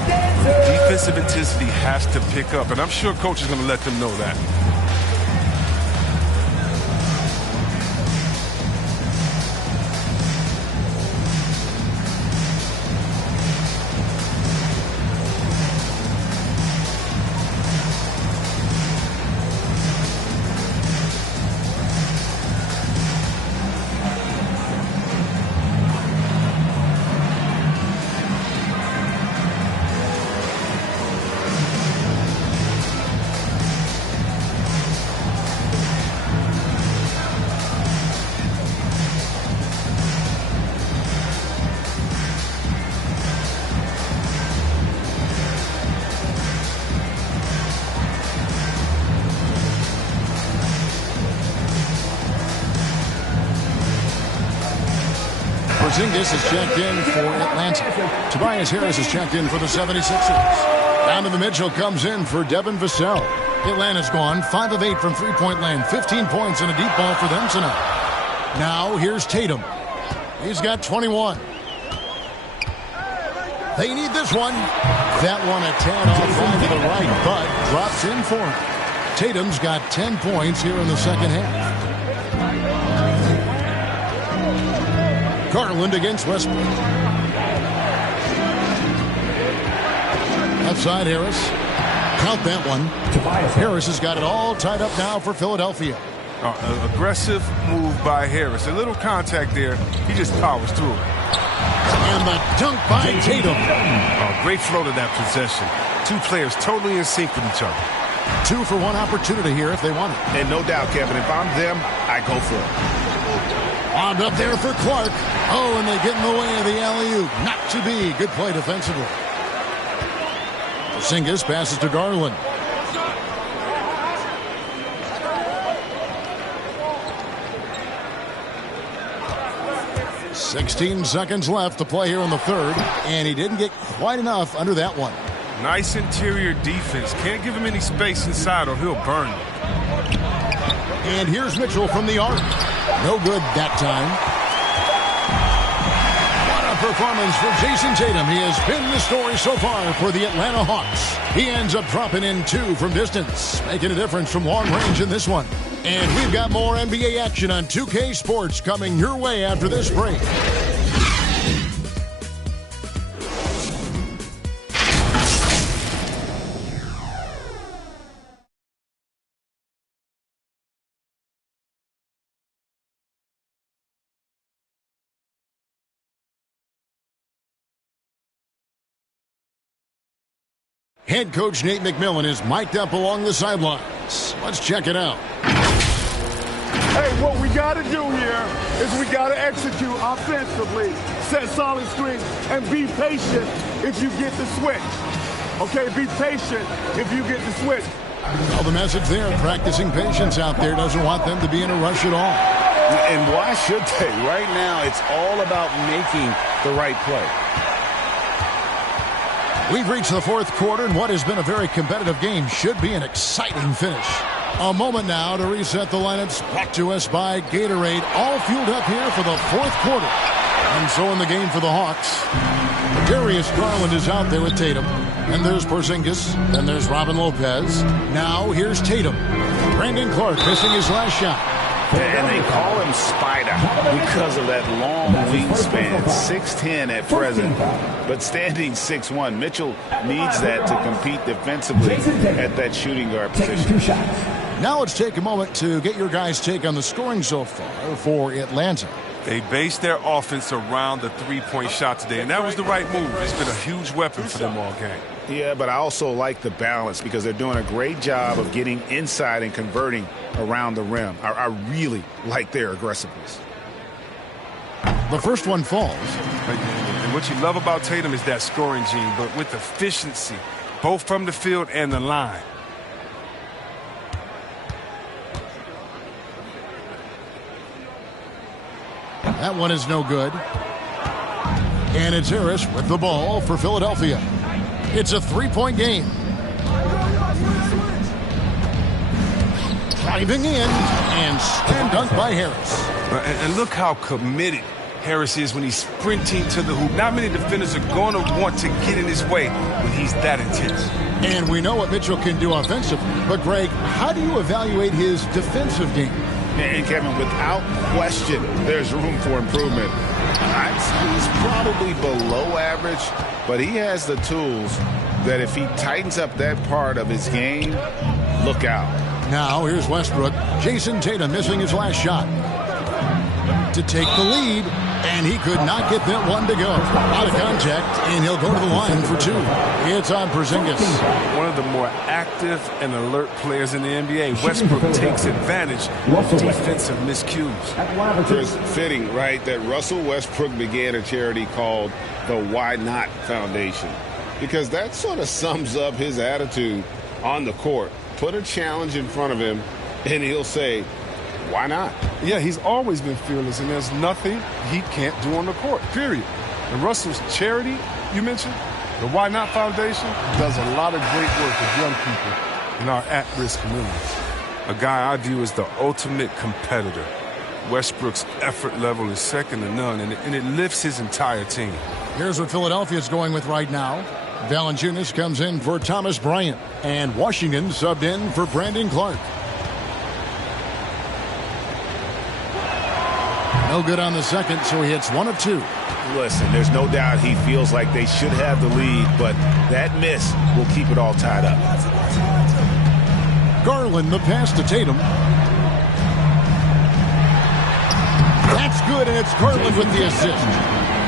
Defensive intensity has to pick up, and I'm sure coach is going to let them know that. Porzingis is checked in for Atlanta. Tobias Harris is checked in for the 76ers. Down to the Mitchell comes in for Devin Vassell. Atlanta's gone 5 of 8 from three-point land. 15 points and a deep ball for them tonight. Now here's Tatum. He's got 21. They need this one. That one a tad offline to the right, but drops in for him. Tatum's got 10 points here in the second half. Garland against Westbrook. Outside Harris. Count that one. Harris has got it all tied up now for Philadelphia. Aggressive move by Harris. A little contact there. He just powers through it. And the dunk by Tatum. Great flow to that possession. Two players totally in sync with each other. 2 for 1 opportunity here if they want it. And no doubt, Kevin, if I'm them, I go for it. Lobbed up there for Clark. Oh, and they get in the way of the alley-oop. Not to be. Good play defensively. Porzingis passes to Garland. "16 seconds left to play here in the third, and he didn't get quite enough under that one. Nice interior defense. Can't give him any space inside or he'll burn you. And here's Mitchell from the arc. No good that time. What a performance for Jason Tatum. He has been the story so far for the Atlanta Hawks. He ends up dropping in 2 from distance, making a difference from long range in this one. And we've got more NBA action on 2K Sports coming your way after this break. Head coach Nate McMillan is mic'd up along the sidelines. Let's check it out. Hey, what we got to do here is we got to execute offensively, set solid screens, and be patient if you get the switch. Okay, be patient if you get the switch. Well, the message there, practicing patience out there, doesn't want them to be in a rush at all. And why should they? Right now, it's all about making the right play. We've reached the fourth quarter, and what has been a very competitive game should be an exciting finish. A moment now to reset the lineups, brought to us by Gatorade, all fueled up here for the fourth quarter. And so in the game for the Hawks, Darius Garland is out there with Tatum. And there's Porzingis. Then there's Robin Lopez. Now here's Tatum. Brandon Clark missing his last shot. And they call him Spider because of that long wingspan, 6'10" at present, but standing 6'1". Mitchell needs that to compete defensively at that shooting guard position. Now let's take a moment to get your guys' take on the scoring so far for Atlanta. They based their offense around the three-point shot today, and that was the right move. It's been a huge weapon for them all game. Yeah, but I also like the balance because they're doing a great job of getting inside and converting around the rim. I really like their aggressiveness. The first one falls. And what you love about Tatum is that scoring gene, but with efficiency, both from the field and the line. That one is no good. And it's Harris with the ball for Philadelphia. It's a three-point game. Driving in and slam dunk by Harris. And look how committed Harris is when he's sprinting to the hoop. Not many defenders are going to want to get in his way when he's that intense. And we know what Mitchell can do offensively. But, Greg, how do you evaluate his defensive game? And, Kevin, without question, there's room for improvement. I'd say he's probably below average, but he has the tools that if he tightens up that part of his game, look out. Now here's Westbrook. Jason Tatum missing his last shot to take the lead, and he could not get that one to go. Out of contact, and he'll go to the line for 2. It's on Porzingis. One of the more active and alert players in the NBA. Westbrook takes advantage of defensive miscues. It's fitting, right, that Russell Westbrook began a charity called the Why Not Foundation, because that sort of sums up his attitude on the court. Put a challenge in front of him, and he'll say, why not? Yeah, he's always been fearless, and there's nothing he can't do on the court, period. And Russell's charity, you mentioned, the Why Not Foundation, does a lot of great work with young people in our at-risk communities. A guy I view as the ultimate competitor. Westbrook's effort level is second to none, and it lifts his entire team. Here's what Philadelphia's going with right now. Valanciunas comes in for Thomas Bryant, and Washington subbed in for Brandon Clark. No good on the second, so he hits 1 of 2. Listen, there's no doubt he feels like they should have the lead, but that miss will keep it all tied up. Garland, the pass to Tatum. That's good, and it's Garland with the assist.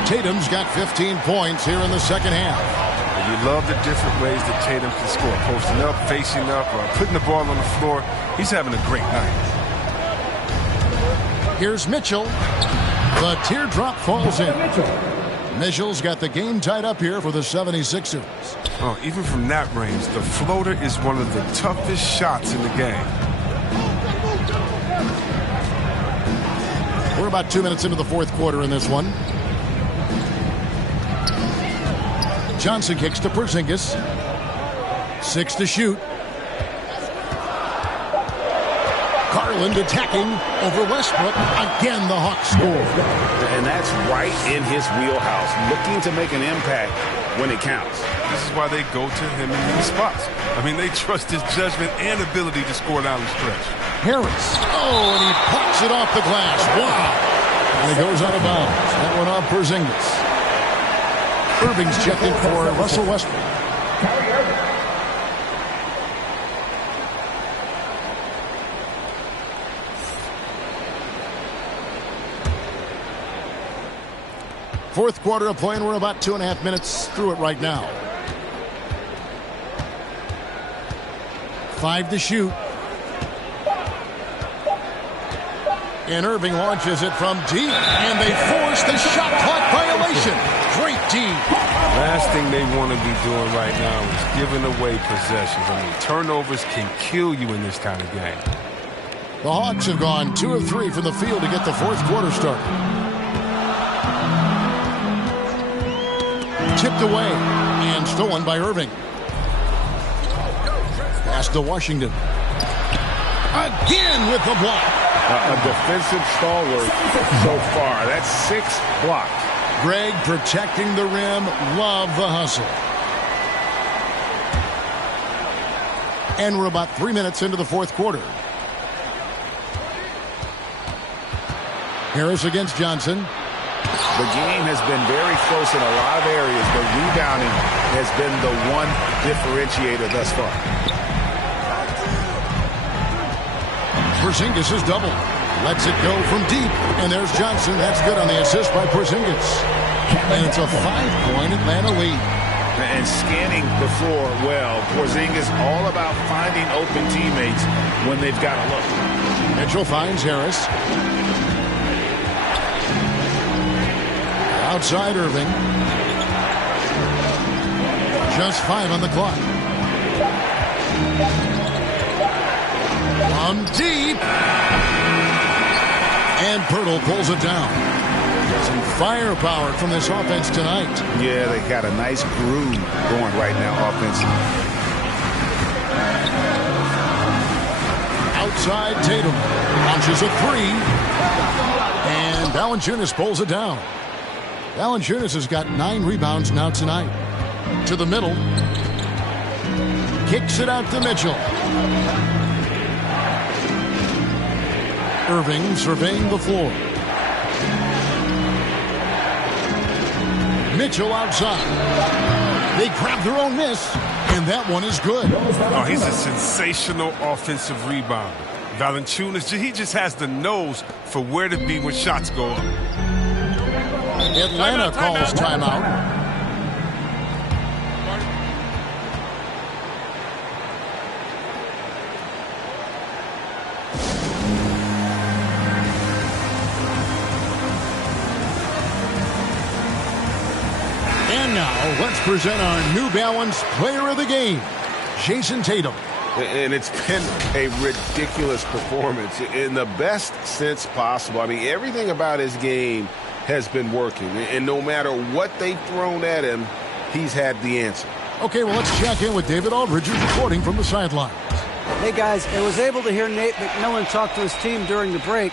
Tatum's got 15 points here in the second half. You love the different ways that Tatum can score. Posting up, facing up, or putting the ball on the floor. He's having a great night. Here's Mitchell. The teardrop falls in. Mitchell's got the game tied up here for the 76ers. Oh, even from that range, the floater is one of the toughest shots in the game. We're about 2 minutes into the fourth quarter in this one. Johnson kicks to Porzingis. 6 to shoot. Garland attacking over Westbrook. Again, the Hawks score. And that's right in his wheelhouse, looking to make an impact when it counts. This is why they go to him in these spots. I mean, they trust his judgment and ability to score down the stretch. Harris. Oh, and he pops it off the glass. Wow. And it goes out of bounds. That one off Porzingis. Irving's checked in for Russell Westbrook. Fourth quarter of play, and we're about 2.5 minutes through it right now. 5 to shoot. And Irving launches it from deep, and they force the shot clock violation. Great D. Last thing they want to be doing right now is giving away possessions. I mean, turnovers can kill you in this kind of game. The Hawks have gone 2 of 3 from the field to get the fourth quarter started. Tipped away and stolen by Irving. Pass to Washington. Again with the block. A defensive stalwart so far. That's 6 blocks. Greg protecting the rim. Love the hustle. And we're about 3 minutes into the fourth quarter. Harris against Johnson. The game has been very close in a lot of areas, but rebounding has been the one differentiator thus far. Porzingis is doubled. Lets it go from deep. And there's Johnson. That's good on the assist by Porzingis. And it's a 5-point Atlanta lead. And scanning the floor well. Porzingis all about finding open teammates when they've got a look. Mitchell finds Harris. Outside Irving. Just 5 on the clock. From deep. And Pirtle pulls it down. Some firepower from this offense tonight. Yeah, they got a nice groove going right now offensively. Outside Tatum. Launches a 3. And Valanciunas pulls it down. Valanciunas has got 9 rebounds now tonight. To the middle. Kicks it out to Mitchell. Irving surveying the floor. Mitchell outside. They grab their own miss, and that one is good. Oh, he's a sensational offensive rebounder. Valanciunas, he just has the nose for where to be when shots go up. Atlanta calls timeout. And now, let's present our New Balance Player of the Game, Jason Tatum. And it's been a ridiculous performance in the best sense possible. I mean, everything about his game has been working. And no matter what they've thrown at him, he's had the answer. Okay, well, let's check in with David Aldridge, who's reporting from the sidelines. Hey, guys, I was able to hear Nate McMillan talk to his team during the break.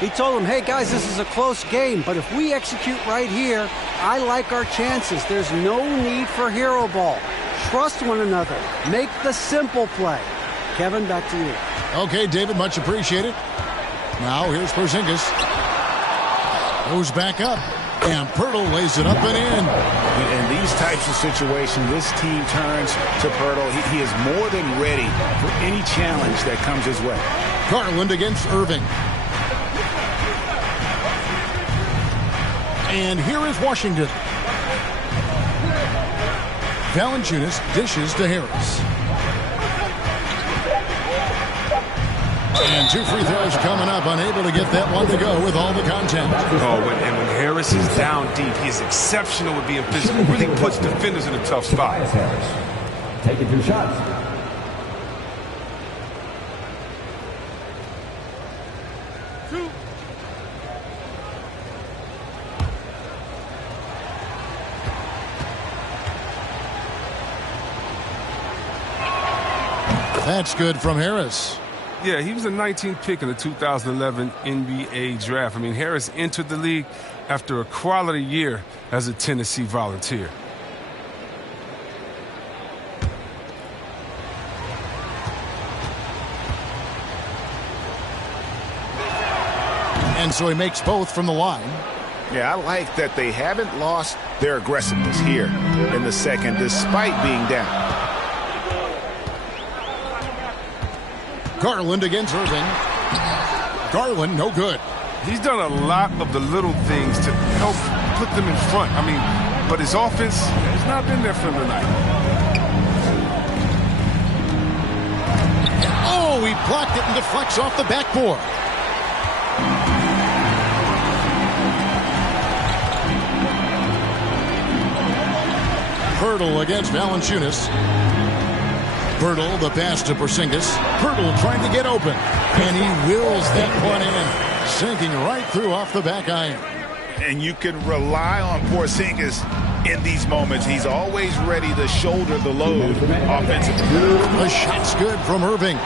He told them, hey, guys, this is a close game, but if we execute right here, I like our chances. There's no need for hero ball. Trust one another. Make the simple play. Kevin, back to you. Okay, David, much appreciated. Now here's Porzingis. Goes back up, and Pirtle lays it up and in. In these types of situations, this team turns to Pirtle. He is more than ready for any challenge that comes his way. Garland against Irving. And here is Washington. Valanciunas dishes to Harris. And 2 free throws coming up, unable to get that one to go with all the contact. Oh, when Harris is down deep, he is exceptional with being physical. Really puts defenders in a tough spot. Taking 2 shots. That's good from Harris. Yeah, he was the 19th pick in the 2011 NBA draft. I mean, Harris entered the league after a quality year as a Tennessee Volunteer. And so he makes both from the line. Yeah, I like that they haven't lost their aggressiveness here in the second despite being down. Garland against Irving. Garland, no good. He's done a lot of the little things to help put them in front. I mean, but his offense has not been there for him tonight. Oh, he blocked it and deflects off the backboard. Hurdle against Valanciunas. Hurdle, the pass to Porzingis. Hurdle trying to get open. And he wills that one in. Sinking right through off the back iron. And you can rely on Porzingis in these moments. He's always ready to shoulder the load offensively. The shot's good from Irving. Oh,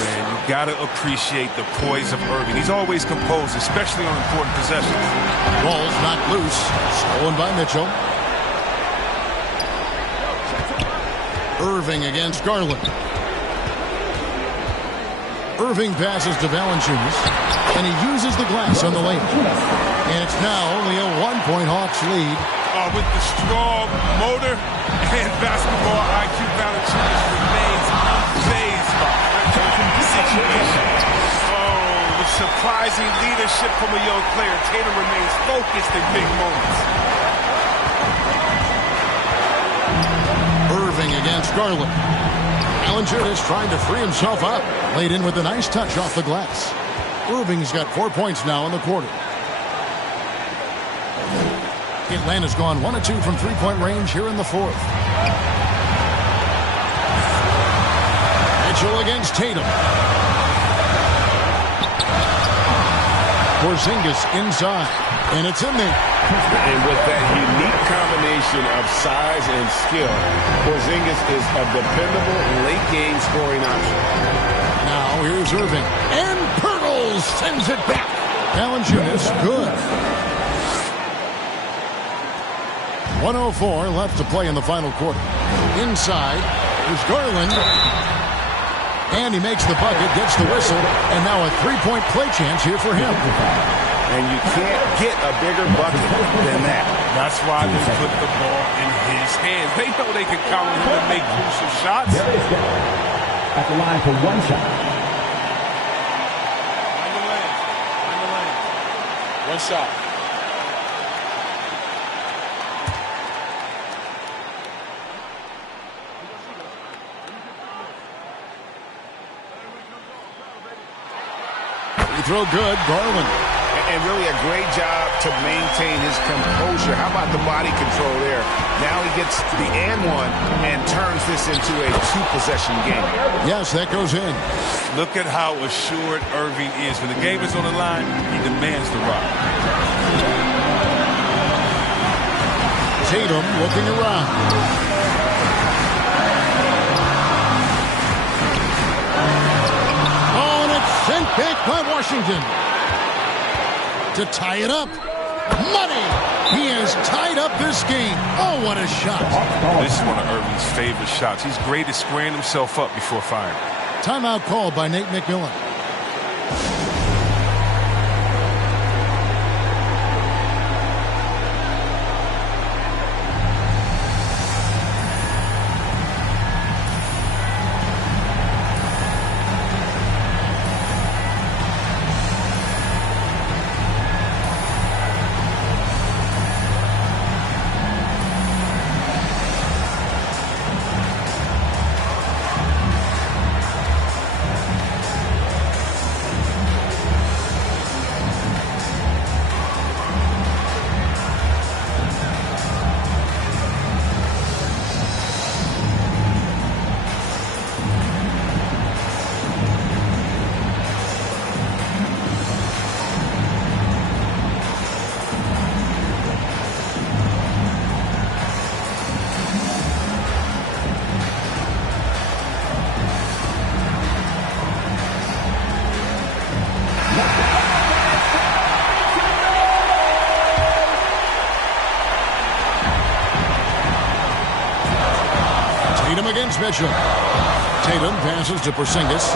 man, you got to appreciate the poise of Irving. He's always composed, especially on important possessions. Ball's knocked loose. Stolen by Mitchell. Irving against Garland. Irving passes to Valanciunas, and he uses the glass on the layup. And it's now only a 1-point Hawks lead. With the strong motor and basketball IQ, Valanciunas remains unfazed by the situation. Oh, with surprising leadership from a young player, Tatum remains focused in big moments. Irving against Garland. Valanciunas trying to free himself up. Laid in with a nice touch off the glass. Irving's got 4 points now in the quarter. Atlanta's gone 1 of 2 from three-point range here in the fourth. Mitchell against Tatum. Porzingis inside, and it's in there. And with that unique combination of size and skill, Porzingis is a dependable late-game scoring option. Now here's Irving, and Pirtle sends it back. Valanciunas, good. 1:04 left to play in the final quarter. Inside is Garland. And he makes the bucket, gets the whistle, and now a three-point play chance here for him. And you can't get a bigger bucket than that. That's why they put the ball in his hands. They know they can count on him to make crucial shots. At the line for 1 shot. One shot. Throw good, Garland. And really a great job to maintain his composure. How about the body control there? Now he gets the and one and turns this into a 2-possession game. Yes, that goes in. Look at how assured Irving is. When the game is on the line, he demands the rock. Tatum looking around. Sent back by Washington to tie it up. Money! He has tied up this game. Oh, what a shot. This is one of Irving's favorite shots. He's great at squaring himself up before firing. Timeout called by Nate McMillan. against Mitchell. Tatum passes to Porzingis.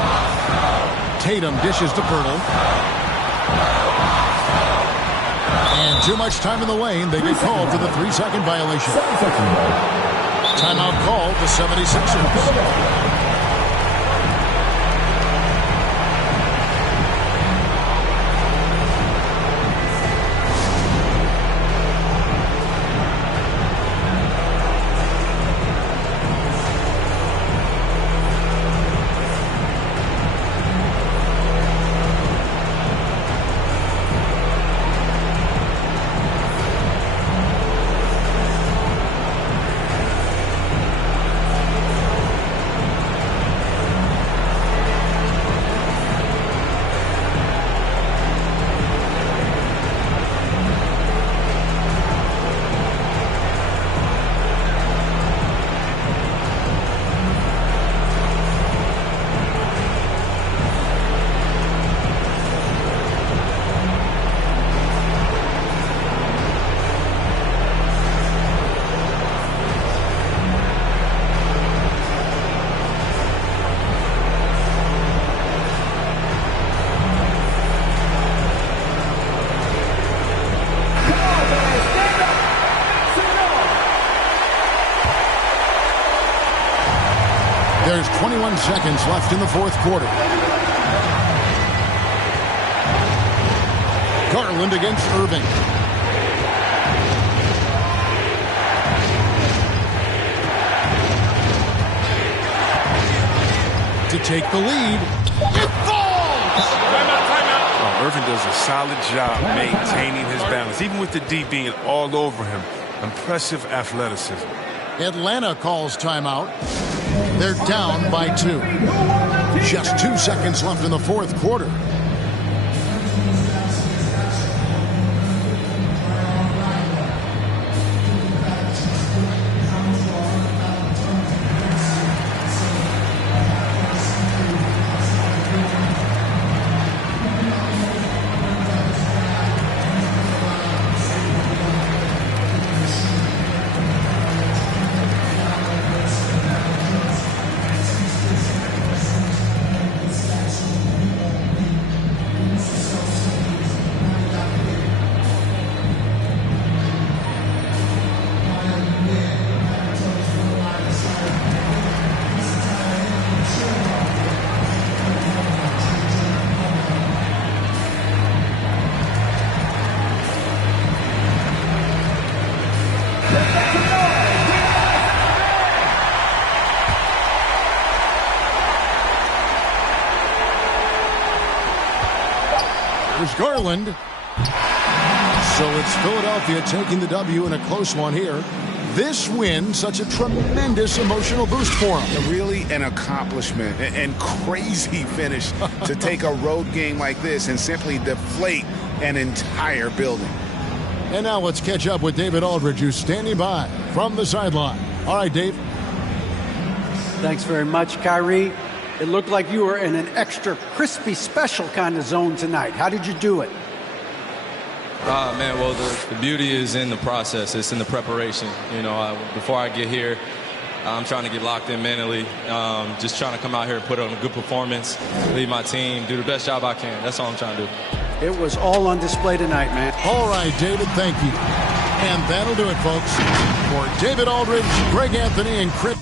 Tatum dishes to Pirtle. And too much time in the lane. They get called for the 3-second violation. Timeout called the 76ers. There's 21 seconds left in the fourth quarter. Garland against Irving. To take the lead. It falls! Oh, Irving does a solid job maintaining his balance, even with the D being all over him. Impressive athleticism. Atlanta calls timeout. They're down by 2. Just 2 seconds left in the fourth quarter. There's Garland. So it's Philadelphia taking the W in a close one here. This win, such a tremendous emotional boost for them. Really an accomplishment and crazy finish to take a road game like this and simply deflate an entire building. And now let's catch up with David Aldridge, who's standing by from the sideline. All right, Dave. Thanks very much, Kyrie. It looked like you were in an extra crispy special kind of zone tonight. How did you do it? Man, well, the beauty is in the process. It's in the preparation. You know, before I get here, I'm trying to get locked in mentally. Just trying to come out here and put on a good performance, lead my team, do the best job I can. That's all I'm trying to do. It was all on display tonight, man. All right, David, thank you. And that'll do it, folks. For David Aldridge, Greg Anthony, and Chris